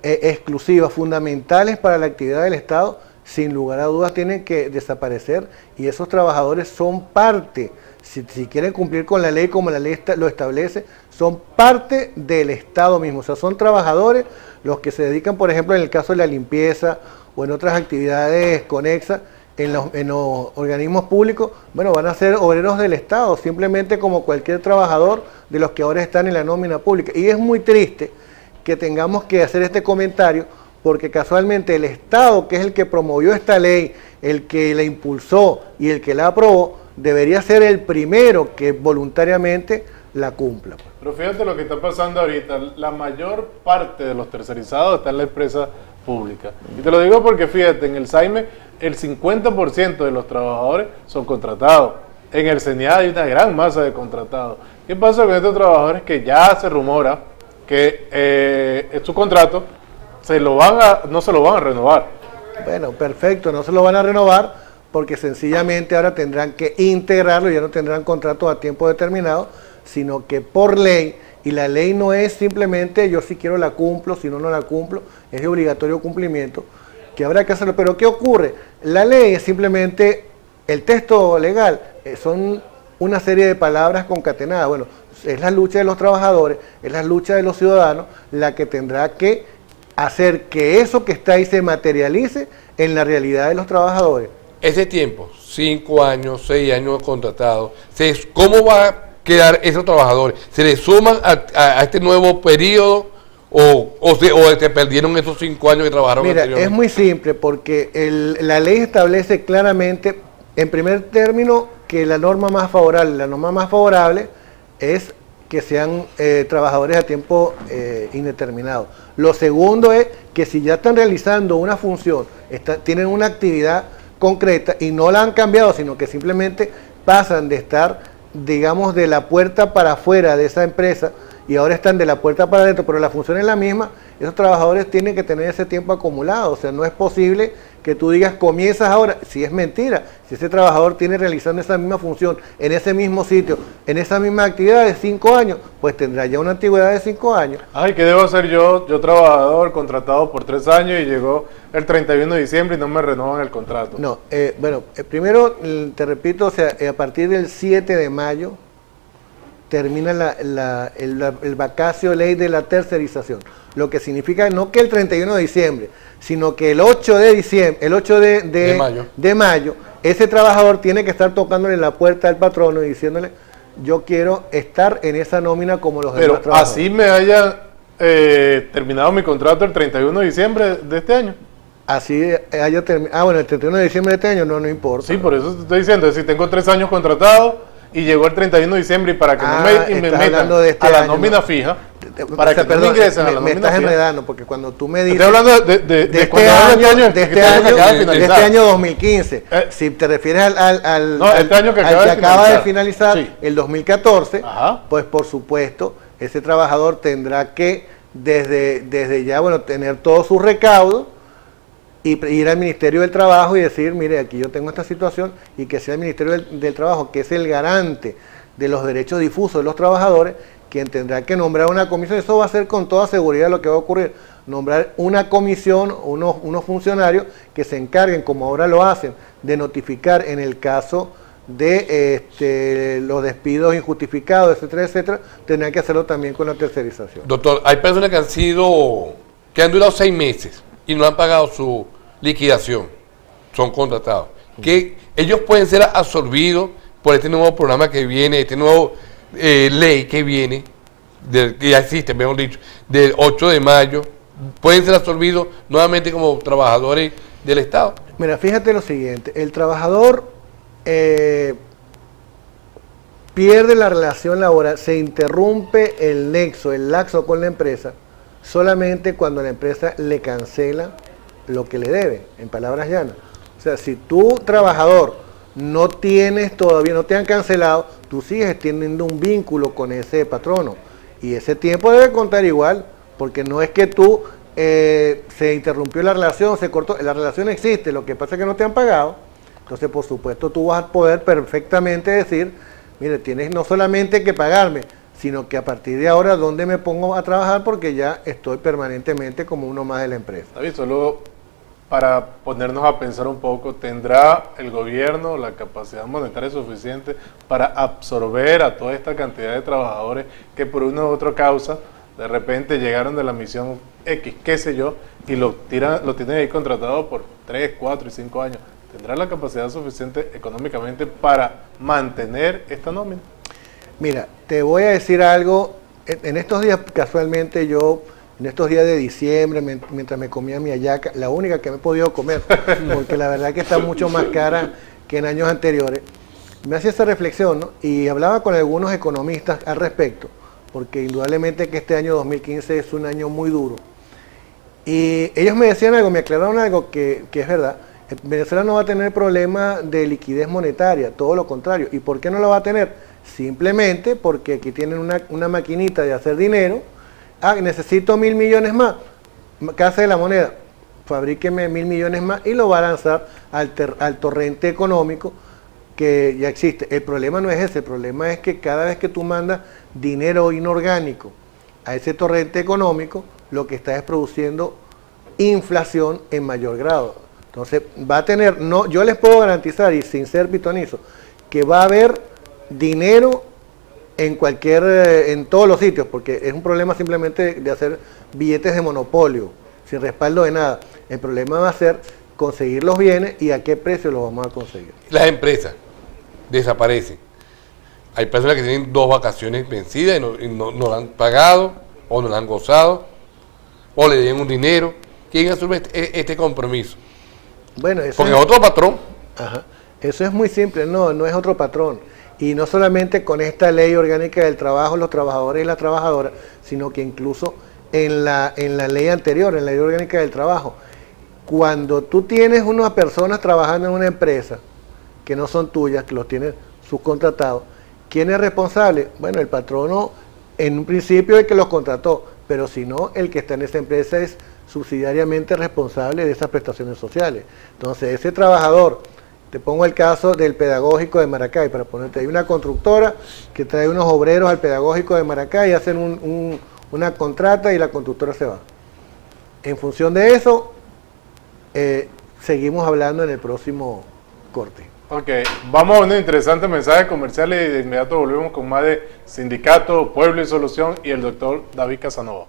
exclusivas, fundamentales para la actividad del Estado, sin lugar a dudas tienen que desaparecer, y esos trabajadores son parte, si quieren cumplir con la ley como la ley lo establece, son parte del Estado mismo. O sea, son trabajadores los que se dedican, por ejemplo, en el caso de la limpieza o en otras actividades conexas, en los organismos públicos, bueno, van a ser obreros del Estado, simplemente como cualquier trabajador de los que ahora están en la nómina pública. Y es muy triste que tengamos que hacer este comentario, porque casualmente el Estado, que es el que promovió esta ley, el que la impulsó y el que la aprobó, debería ser el primero que voluntariamente la cumpla. Pero fíjate lo que está pasando ahorita, la mayor parte de los tercerizados está en la empresa pública. Y te lo digo porque fíjate, en el SAIME el 50% de los trabajadores son contratados. En el CENIAD hay una gran masa de contratados. ¿Qué pasa con estos trabajadores que ya se rumora que su contrato no se lo van a renovar? Bueno, perfecto, no se lo van a renovar porque sencillamente ahora tendrán que integrarlo, ya no tendrán contrato a tiempo determinado, sino que por ley, y la ley no es simplemente yo si quiero la cumplo, si no, no la cumplo, es de obligatorio cumplimiento, que habrá que hacerlo. Pero ¿qué ocurre? La ley es simplemente, el texto legal, son una serie de palabras concatenadas. Bueno, es la lucha de los trabajadores, es la lucha de los ciudadanos, la que tendrá que hacer que eso que está ahí se materialice en la realidad de los trabajadores. Ese tiempo, 5 años, 6 años contratados, ¿cómo va a quedar esos trabajadores? ¿Se les suman a este nuevo periodo o se perdieron esos 5 años que trabajaron anteriormente? Mira, es muy simple porque la ley establece claramente, en primer término, que la norma más favorable es que sean trabajadores a tiempo indeterminado. Lo segundo es que si ya están realizando una función, tienen una actividad concreta y no la han cambiado, sino que simplemente pasan de estar, digamos, de la puerta para afuera de esa empresa y ahora están de la puerta para adentro, pero la función es la misma, esos trabajadores tienen que tener ese tiempo acumulado. O sea, no es posible que tú digas comienzas ahora, si es mentira, si ese trabajador tiene realizando esa misma función en ese mismo sitio, en esa misma actividad de 5 años, pues tendrá ya una antigüedad de 5 años. Ay, ¿qué debo hacer yo? Yo trabajador contratado por 3 años y llegó el 31 de diciembre y no me renovan el contrato. No, primero te repito, o sea, a partir del 7 de mayo termina el vacacio ley de la tercerización, lo que significa no que el 31 de diciembre, sino que el 8 de diciembre, el 8 de mayo, ese trabajador tiene que estar tocándole la puerta al patrono y diciéndole, yo quiero estar en esa nómina como los demás trabajadores. Así me haya terminado mi contrato el 31 de diciembre de este año. así haya terminado. Bueno, el 31 de diciembre de este año no importa. Sí, por eso te estoy diciendo, si tengo 3 años contratados y llegó el 31 de diciembre y para que no me metan de este a la año, nómina ¿no? fija, para que no me ingresen a la nómina me estás fija. enredando, porque cuando tú me dices... Estoy hablando de cuando hablo de este año 2015. Si te refieres este año que acaba de finalizar, sí. el 2014, Ajá. pues por supuesto, ese trabajador tendrá que desde ya, bueno, tener todo su recaudo y ir al Ministerio del Trabajo y decir, mire, aquí yo tengo esta situación, y que sea el Ministerio del Trabajo, que es el garante de los derechos difusos de los trabajadores, quien tendrá que nombrar una comisión. Eso va a ser con toda seguridad lo que va a ocurrir, nombrar una comisión, unos funcionarios que se encarguen, como ahora lo hacen, de notificar en el caso de los despidos injustificados, etcétera, etcétera. Tendrán que hacerlo también con la tercerización. Doctor, hay personas que han durado 6 meses y no han pagado su liquidación, son contratados, que ellos pueden ser absorbidos por este nuevo programa que viene, este nuevo ley que viene, que ya existe, mejor dicho, del 8 de mayo, pueden ser absorbidos nuevamente como trabajadores del Estado. Mira, fíjate lo siguiente, el trabajador pierde la relación laboral, se interrumpe el nexo, el laxo con la empresa, solamente cuando la empresa le cancela lo que le debe, en palabras llanas. O sea, si tú, trabajador, no tienes todavía, no te han cancelado, tú sigues teniendo un vínculo con ese patrono, y ese tiempo debe contar igual, porque no es que tú se interrumpió la relación, se cortó, la relación existe, lo que pasa es que no te han pagado. Entonces, por supuesto, tú vas a poder perfectamente decir, mire, tienes no solamente que pagarme, sino que a partir de ahora, ¿dónde me pongo a trabajar? Porque ya estoy permanentemente como uno más de la empresa. David, solo para ponernos a pensar un poco, ¿tendrá el gobierno la capacidad monetaria suficiente para absorber a toda esta cantidad de trabajadores que por una u otra causa de repente llegaron de la misión X, qué sé yo, y lo tienen ahí contratado por 3, 4 y 5 años? ¿Tendrá la capacidad suficiente económicamente para mantener esta nómina? Mira, te voy a decir algo. En estos días, casualmente, en estos días de diciembre, mientras me comía mi hallaca, la única que me he podido comer, porque la verdad que está mucho más cara que en años anteriores, me hacía esa reflexión, ¿no? Y hablaba con algunos economistas al respecto, porque indudablemente que este año 2015 es un año muy duro. Y ellos me decían algo, me aclararon algo que es verdad. Venezuela no va a tener problema de liquidez monetaria, todo lo contrario. ¿Y por qué no lo va a tener? Simplemente porque aquí tienen una maquinita de hacer dinero. Necesito 1.000 millones más. Casa de la Moneda, fabríqueme 1.000 millones más y lo va a lanzar al torrente económico que ya existe. El problema no es ese, el problema es que cada vez que tú mandas dinero inorgánico a ese torrente económico, lo que está es produciendo inflación en mayor grado. Entonces va a tener, yo les puedo garantizar, y sin ser pitonizo, que va a haber dinero en todos los sitios, porque es un problema simplemente de hacer billetes de monopolio, sin respaldo de nada. El problema va a ser conseguir los bienes y a qué precio los vamos a conseguir. Las empresas desaparecen. Hay personas que tienen 2 vacaciones vencidas y no la han pagado, o no la han gozado, o le deben un dinero. ¿Quién asume este compromiso? Bueno, eso porque es otro patrón. Ajá. Eso es muy simple, no es otro patrón. Y no solamente con esta ley orgánica del trabajo, los trabajadores y las trabajadoras, sino que incluso en la ley anterior, en la ley orgánica del trabajo. Cuando tú tienes unas personas trabajando en una empresa que no son tuyas, que los tienes subcontratados, ¿quién es responsable? Bueno, el patrono en un principio el que los contrató, pero si no, el que está en esa empresa es subsidiariamente responsable de esas prestaciones sociales. Entonces, ese trabajador, te pongo el caso del pedagógico de Maracay, para ponerte, hay una constructora que trae unos obreros al pedagógico de Maracay, hacen una contrata y la constructora se va. En función de eso, seguimos hablando en el próximo corte. Ok, vamos a un interesante mensaje comercial y de inmediato volvemos con más de Sindicato, Pueblo y Solución y el doctor David Casanova.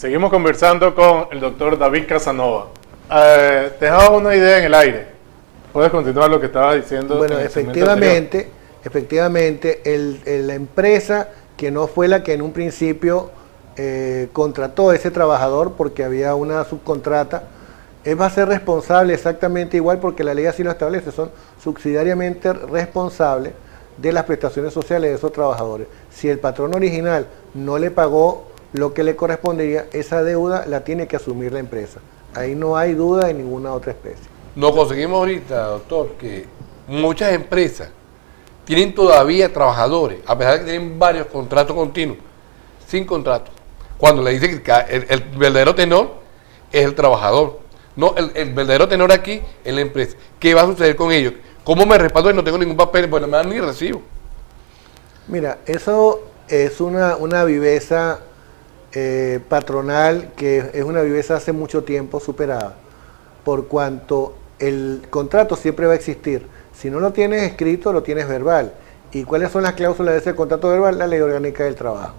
Seguimos conversando con el doctor David Casanova. Te dejaba una idea en el aire. ¿Puedes continuar lo que estaba diciendo? Bueno, efectivamente, la empresa que no fue la que en un principio contrató a ese trabajador porque había una subcontrata, va a ser responsable exactamente igual porque la ley así lo establece, son subsidiariamente responsables de las prestaciones sociales de esos trabajadores. Si el patrón original no le pagó lo que le correspondería, esa deuda la tiene que asumir la empresa. Ahí no hay duda de ninguna otra especie. Nos conseguimos ahorita, doctor, que muchas empresas tienen todavía trabajadores, a pesar de que tienen varios contratos continuos, sin contrato. Cuando le dicen que el verdadero tenor es el trabajador. No, el verdadero tenor aquí es la empresa. ¿Qué va a suceder con ellos? ¿Cómo me respaldo y no tengo ningún papel? Bueno, no me dan ni recibo. Mira, eso es una viveza patronal que es una viveza hace mucho tiempo superada, por cuanto el contrato siempre va a existir. Si no lo tienes escrito, lo tienes verbal. ¿Y cuáles son las cláusulas de ese contrato verbal? La Ley Orgánica del Trabajo.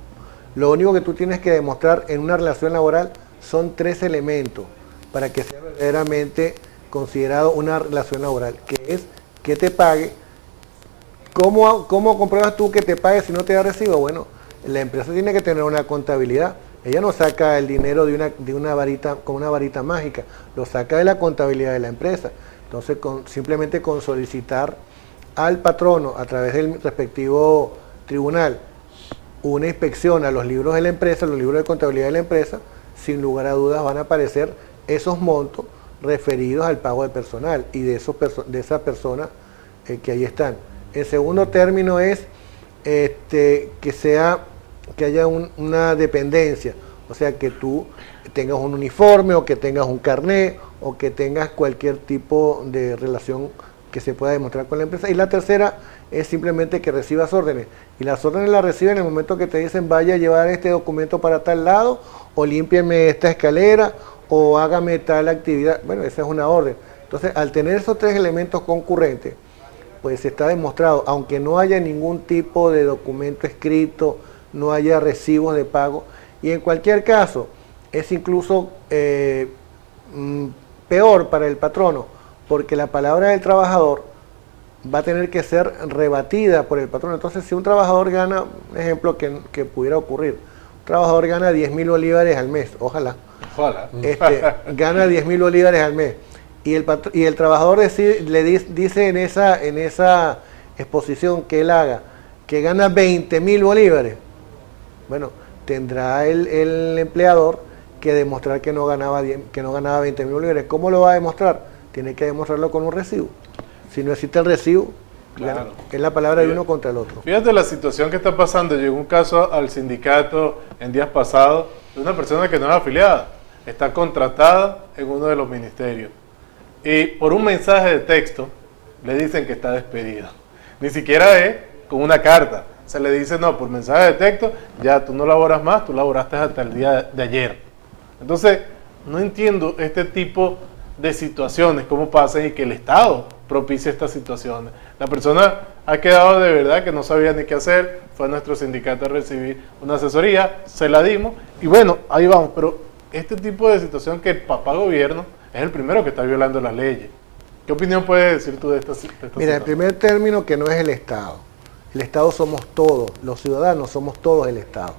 Lo único que tú tienes que demostrar en una relación laboral son 3 elementos para que sea verdaderamente considerado una relación laboral, que es que te pague. ¿Cómo compruebas tú que te pague si no te da recibo? Bueno, la empresa tiene que tener una contabilidad. Ella no saca el dinero de una varita, con una varita mágica, lo saca de la contabilidad de la empresa. Entonces, simplemente con solicitar al patrono a través del respectivo tribunal una inspección a los libros de la empresa, los libros de contabilidad de la empresa, sin lugar a dudas van a aparecer esos montos referidos al pago de personal y de esas personas que ahí están. El segundo término es que haya una dependencia, o sea, que tú tengas un uniforme o que tengas un carnet o que tengas cualquier tipo de relación que se pueda demostrar con la empresa. Y la tercera es simplemente que recibas órdenes. Y las órdenes las reciben en el momento que te dicen vaya a llevar este documento para tal lado, o límpieme esta escalera, o hágame tal actividad. Bueno, esa es una orden. Entonces, al tener esos 3 elementos concurrentes, pues está demostrado, aunque no haya ningún tipo de documento escrito, no haya recibos de pago, y en cualquier caso, es incluso peor para el patrono, porque la palabra del trabajador va a tener que ser rebatida por el patrón. Entonces, si un trabajador gana, un ejemplo que pudiera ocurrir, un trabajador gana 10.000 bolívares al mes, ojalá, gana 10.000 bolívares al mes, y el trabajador dice en esa exposición que él haga que gana 20.000 bolívares, bueno, tendrá el empleador que demostrar que no ganaba 20.000 bolívares. ¿Cómo lo va a demostrar? Tiene que demostrarlo con un recibo. Si no existe el recibo, claro, es la palabra de uno contra el otro. Fíjate la situación que está pasando. Llegó un caso al sindicato en días pasados de una persona que no es afiliada, está contratada en uno de los ministerios y por un mensaje de texto le dicen que está despedida. Ni siquiera es con una carta. Se le dice, no, por mensaje de texto, ya tú no laboras más, tú laboraste hasta el día de ayer. Entonces, no entiendo este tipo de situaciones, cómo pasan y que el Estado propicia estas situaciones. La persona ha quedado de verdad que no sabía ni qué hacer, fue a nuestro sindicato a recibir una asesoría, se la dimos y bueno, ahí vamos. Pero este tipo de situación que el papá gobierno es el primero que está violando las leyes. ¿Qué opinión puedes decir tú de esta situación? Mira, en primer término, que no es el Estado. El Estado somos todos, los ciudadanos somos todos el Estado.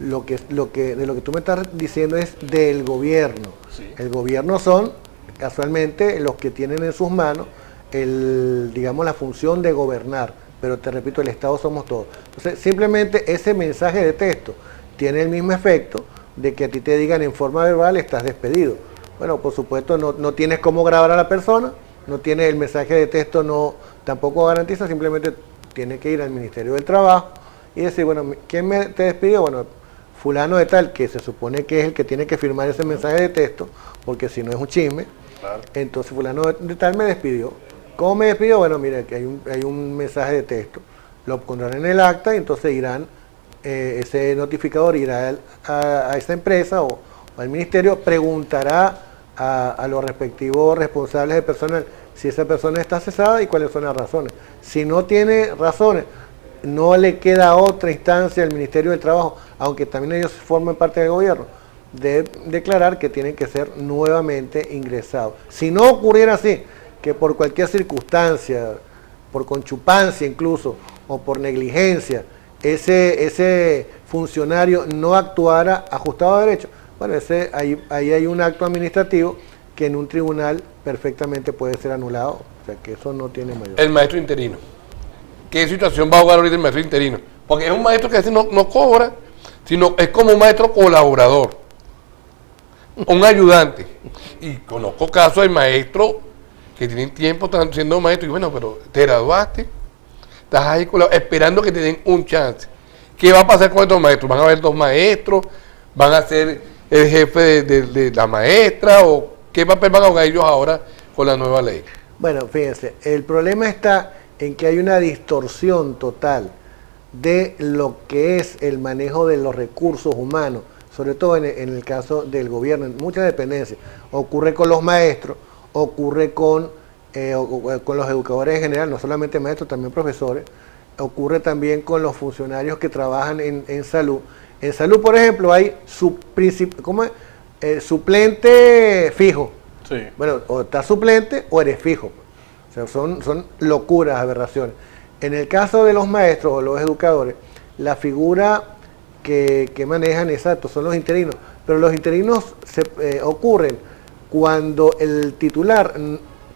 De lo que tú me estás diciendo es del gobierno. Sí. El gobierno son, casualmente, los que tienen en sus manos, digamos, la función de gobernar. Pero te repito, el Estado somos todos. Entonces, simplemente ese mensaje de texto tiene el mismo efecto de que a ti te digan en forma verbal, estás despedido. Bueno, por supuesto, no tienes cómo grabar a la persona, no tienes el mensaje de texto, tampoco garantiza, simplemente tiene que ir al Ministerio del Trabajo y decir, bueno, ¿quién te despidió? Bueno, fulano de tal, que se supone que es el que tiene que firmar ese mensaje de texto, porque si no es un chisme, claro. Entonces fulano de tal me despidió. ¿Cómo me despidió? Bueno, mira, que hay un mensaje de texto, lo pondrán en el acta y entonces irán, ese notificador irá a esa empresa o al ministerio, preguntará a los respectivos responsables de personal si esa persona está cesada y cuáles son las razones. Si no tiene razones, no le queda otra instancia al Ministerio del Trabajo, aunque también ellos formen parte del gobierno, de declarar que tienen que ser nuevamente ingresados. Si no ocurriera así, que por cualquier circunstancia, por conchupancia incluso, o por negligencia, ese funcionario no actuara ajustado a derecho, bueno, ahí hay un acto administrativo que en un tribunal perfectamente puede ser anulado, o sea que eso no tiene mayor. El maestro interino. ¿Qué situación va a jugar ahorita el maestro interino? Porque es un maestro que a veces no cobra, sino es como un maestro colaborador, un ayudante. Y conozco casos de maestros que tienen tiempo siendo maestros y bueno, pero te graduaste, estás ahí esperando que te den un chance. ¿Qué va a pasar con estos maestros? ¿Van a haber 2 maestros? ¿Van a ser el jefe de la maestra? ¿O qué papel van a jugar ellos ahora con la nueva ley? Bueno, fíjense, el problema está en que hay una distorsión total de lo que es el manejo de los recursos humanos, sobre todo en el caso del gobierno, en muchas dependencias. Ocurre con los maestros, ocurre con los educadores en general, no solamente maestros, también profesores, ocurre también con los funcionarios que trabajan en salud. En salud, por ejemplo, hay suplente fijo. Sí. Bueno, o estás suplente o eres fijo. O sea, son locuras, aberraciones. En el caso de los maestros o los educadores, la figura que manejan, exacto, son los interinos. Pero los interinos ocurren cuando el titular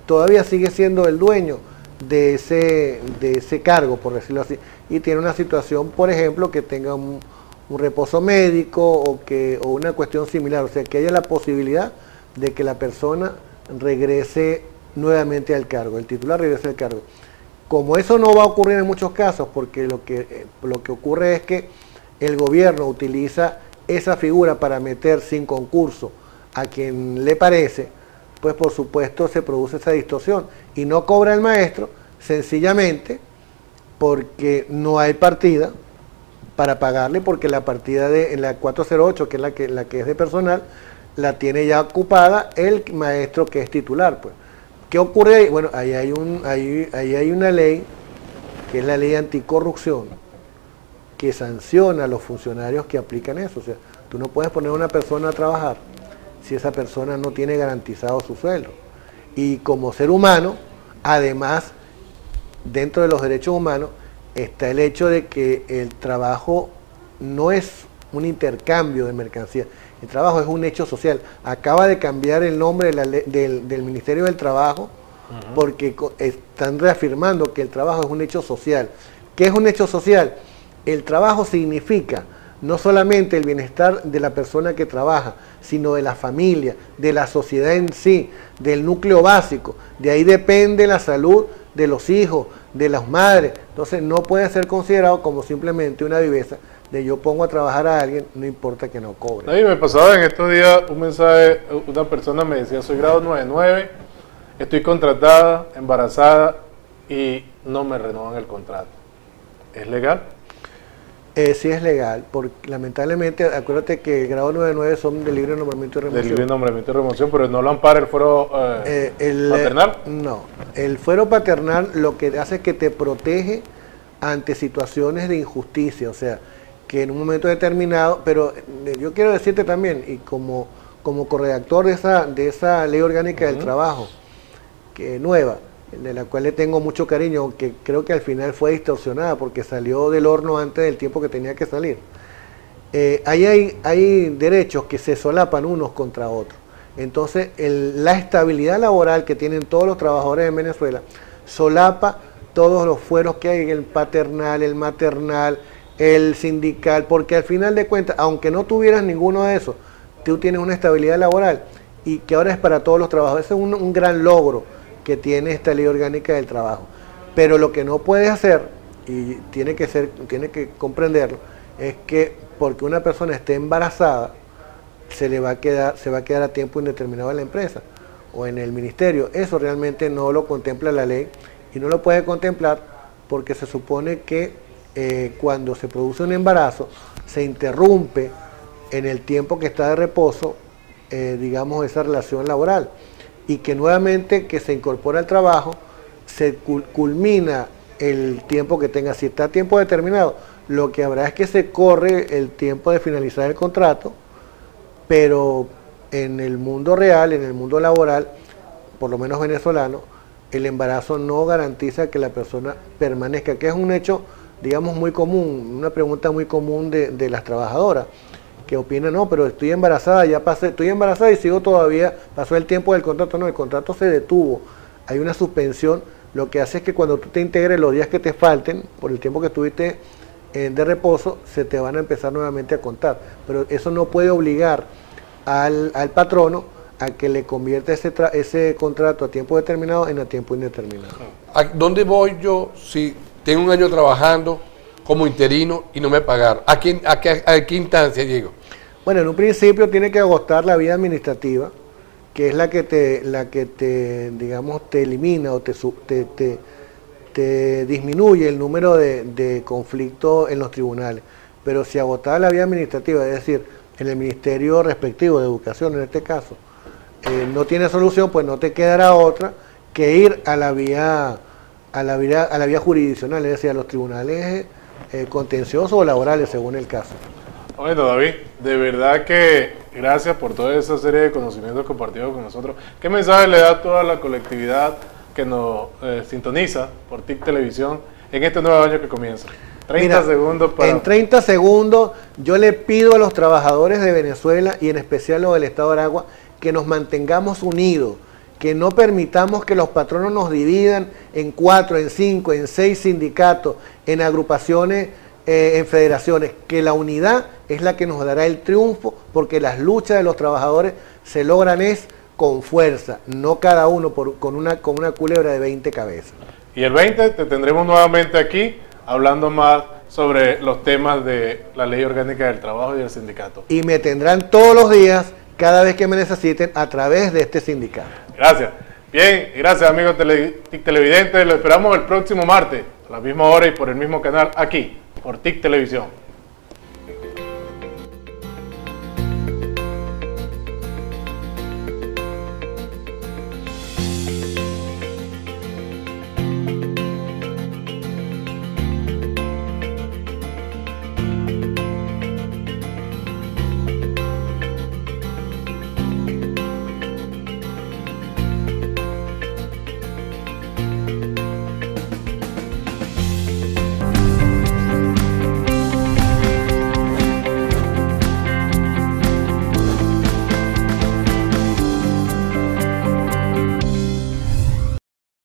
todavía sigue siendo el dueño de ese cargo, por decirlo así, y tiene una situación, por ejemplo, que tenga un reposo médico o una cuestión similar, o sea, que haya la posibilidad de que la persona regrese nuevamente al cargo, el titular regrese al cargo. Como eso no va a ocurrir en muchos casos, porque lo que ocurre es que el gobierno utiliza esa figura para meter sin concurso a quien le parece, pues por supuesto se produce esa distorsión y no cobra el maestro sencillamente porque no hay partida para pagarle, porque la partida en la 408, que es la que es de personal, la tiene ya ocupada el maestro que es titular, pues. ¿Qué ocurre ahí? Bueno, ahí hay una ley, que es la ley anticorrupción, que sanciona a los funcionarios que aplican eso. O sea, tú no puedes poner a una persona a trabajar si esa persona no tiene garantizado su sueldo. Y como ser humano, además, dentro de los derechos humanos, está el hecho de que el trabajo no es un intercambio de mercancías. El trabajo es un hecho social. Acaba de cambiar el nombre del Ministerio del Trabajo porque están reafirmando que el trabajo es un hecho social. ¿Qué es un hecho social? El trabajo significa no solamente el bienestar de la persona que trabaja, sino de la familia, de la sociedad en sí, del núcleo básico. De ahí depende la salud de los hijos, de las madres. Entonces no puede ser considerado como simplemente una viveza de yo pongo a trabajar a alguien, no importa que no cobre. A mí me pasaba en estos días un mensaje, una persona me decía, soy grado 99, estoy contratada, embarazada y no me renuevan el contrato. ¿Es legal? Sí es legal, porque lamentablemente, acuérdate que el grado 99 son de libre nombramiento y remoción. De libre nombramiento y remoción, pero no lo ampara el fuero paternal. No, el fuero paternal lo que hace es que te protege ante situaciones de injusticia, o sea, que en un momento determinado, pero yo quiero decirte también, y como corredactor de esa ley orgánica del trabajo, que nueva, de la cual le tengo mucho cariño, aunque creo que al final fue distorsionada porque salió del horno antes del tiempo que tenía que salir. Ahí hay derechos que se solapan unos contra otros. Entonces, la estabilidad laboral que tienen todos los trabajadores en Venezuela solapa todos los fueros que hay, el paternal, el maternal, el sindical, porque al final de cuentas, aunque no tuvieras ninguno de esos, tú tienes una estabilidad laboral y que ahora es para todos los trabajadores. Ese es un gran logro que tiene esta ley orgánica del trabajo. Pero lo que no puedes hacer, y tiene que comprenderlo, es que porque una persona esté embarazada, se va a quedar a tiempo indeterminado en la empresa o en el ministerio. Eso realmente no lo contempla la ley y no lo puede contemplar porque se supone que cuando se produce un embarazo, se interrumpe en el tiempo que está de reposo, digamos, esa relación laboral, y que nuevamente que se incorpora al trabajo, se culmina el tiempo que tenga. Si está a tiempo determinado, lo que habrá es que se corre el tiempo de finalizar el contrato pero en el mundo real, en el mundo laboral, por lo menos venezolano, el embarazo no garantiza que la persona permanezca, que es un hecho, digamos, muy común, una pregunta muy común de las trabajadoras, que opinan, no, pero estoy embarazada, ya pasé, estoy embarazada y sigo todavía, pasó el tiempo del contrato, no, el contrato se detuvo, hay una suspensión, lo que hace es que cuando tú te integres los días que te falten, por el tiempo que estuviste de reposo, se te van a empezar nuevamente a contar, pero eso no puede obligar al patrono a que le convierta ese contrato a tiempo determinado en a tiempo indeterminado. ¿A dónde voy yo si tengo un año trabajando como interino y no me pagaron? ¿A qué instancia llego? Bueno, en un principio tiene que agotar la vía administrativa, que es la que te digamos, te elimina o te disminuye el número de conflictos en los tribunales. Pero si agotada la vía administrativa, es decir, en el ministerio respectivo de educación en este caso, no tiene solución, pues no te quedará otra que ir a la vía jurisdiccional, es decir, a los tribunales contenciosos o laborales según el caso. Bueno, David, de verdad que gracias por toda esa serie de conocimientos compartidos con nosotros. ¿Qué mensaje le da a toda la colectividad que nos sintoniza por TIC Televisión en este nuevo año que comienza? 30 segundos para... En 30 segundos yo le pido a los trabajadores de Venezuela y en especial los del Estado de Aragua que nos mantengamos unidos, que no permitamos que los patronos nos dividan en 4, en 5, en 6 sindicatos, en agrupaciones, en federaciones, que la unidad es la que nos dará el triunfo, porque las luchas de los trabajadores se logran con fuerza, no cada uno con una culebra de 20 cabezas. Y el 20 te tendremos nuevamente aquí, hablando más sobre los temas de la Ley Orgánica del Trabajo y del sindicato. Y me tendrán todos los días, cada vez que me necesiten, a través de este sindicato. Gracias. Bien, gracias amigos TIC televidentes. Lo esperamos el próximo martes, a la misma hora y por el mismo canal, aquí, por TIC Televisión.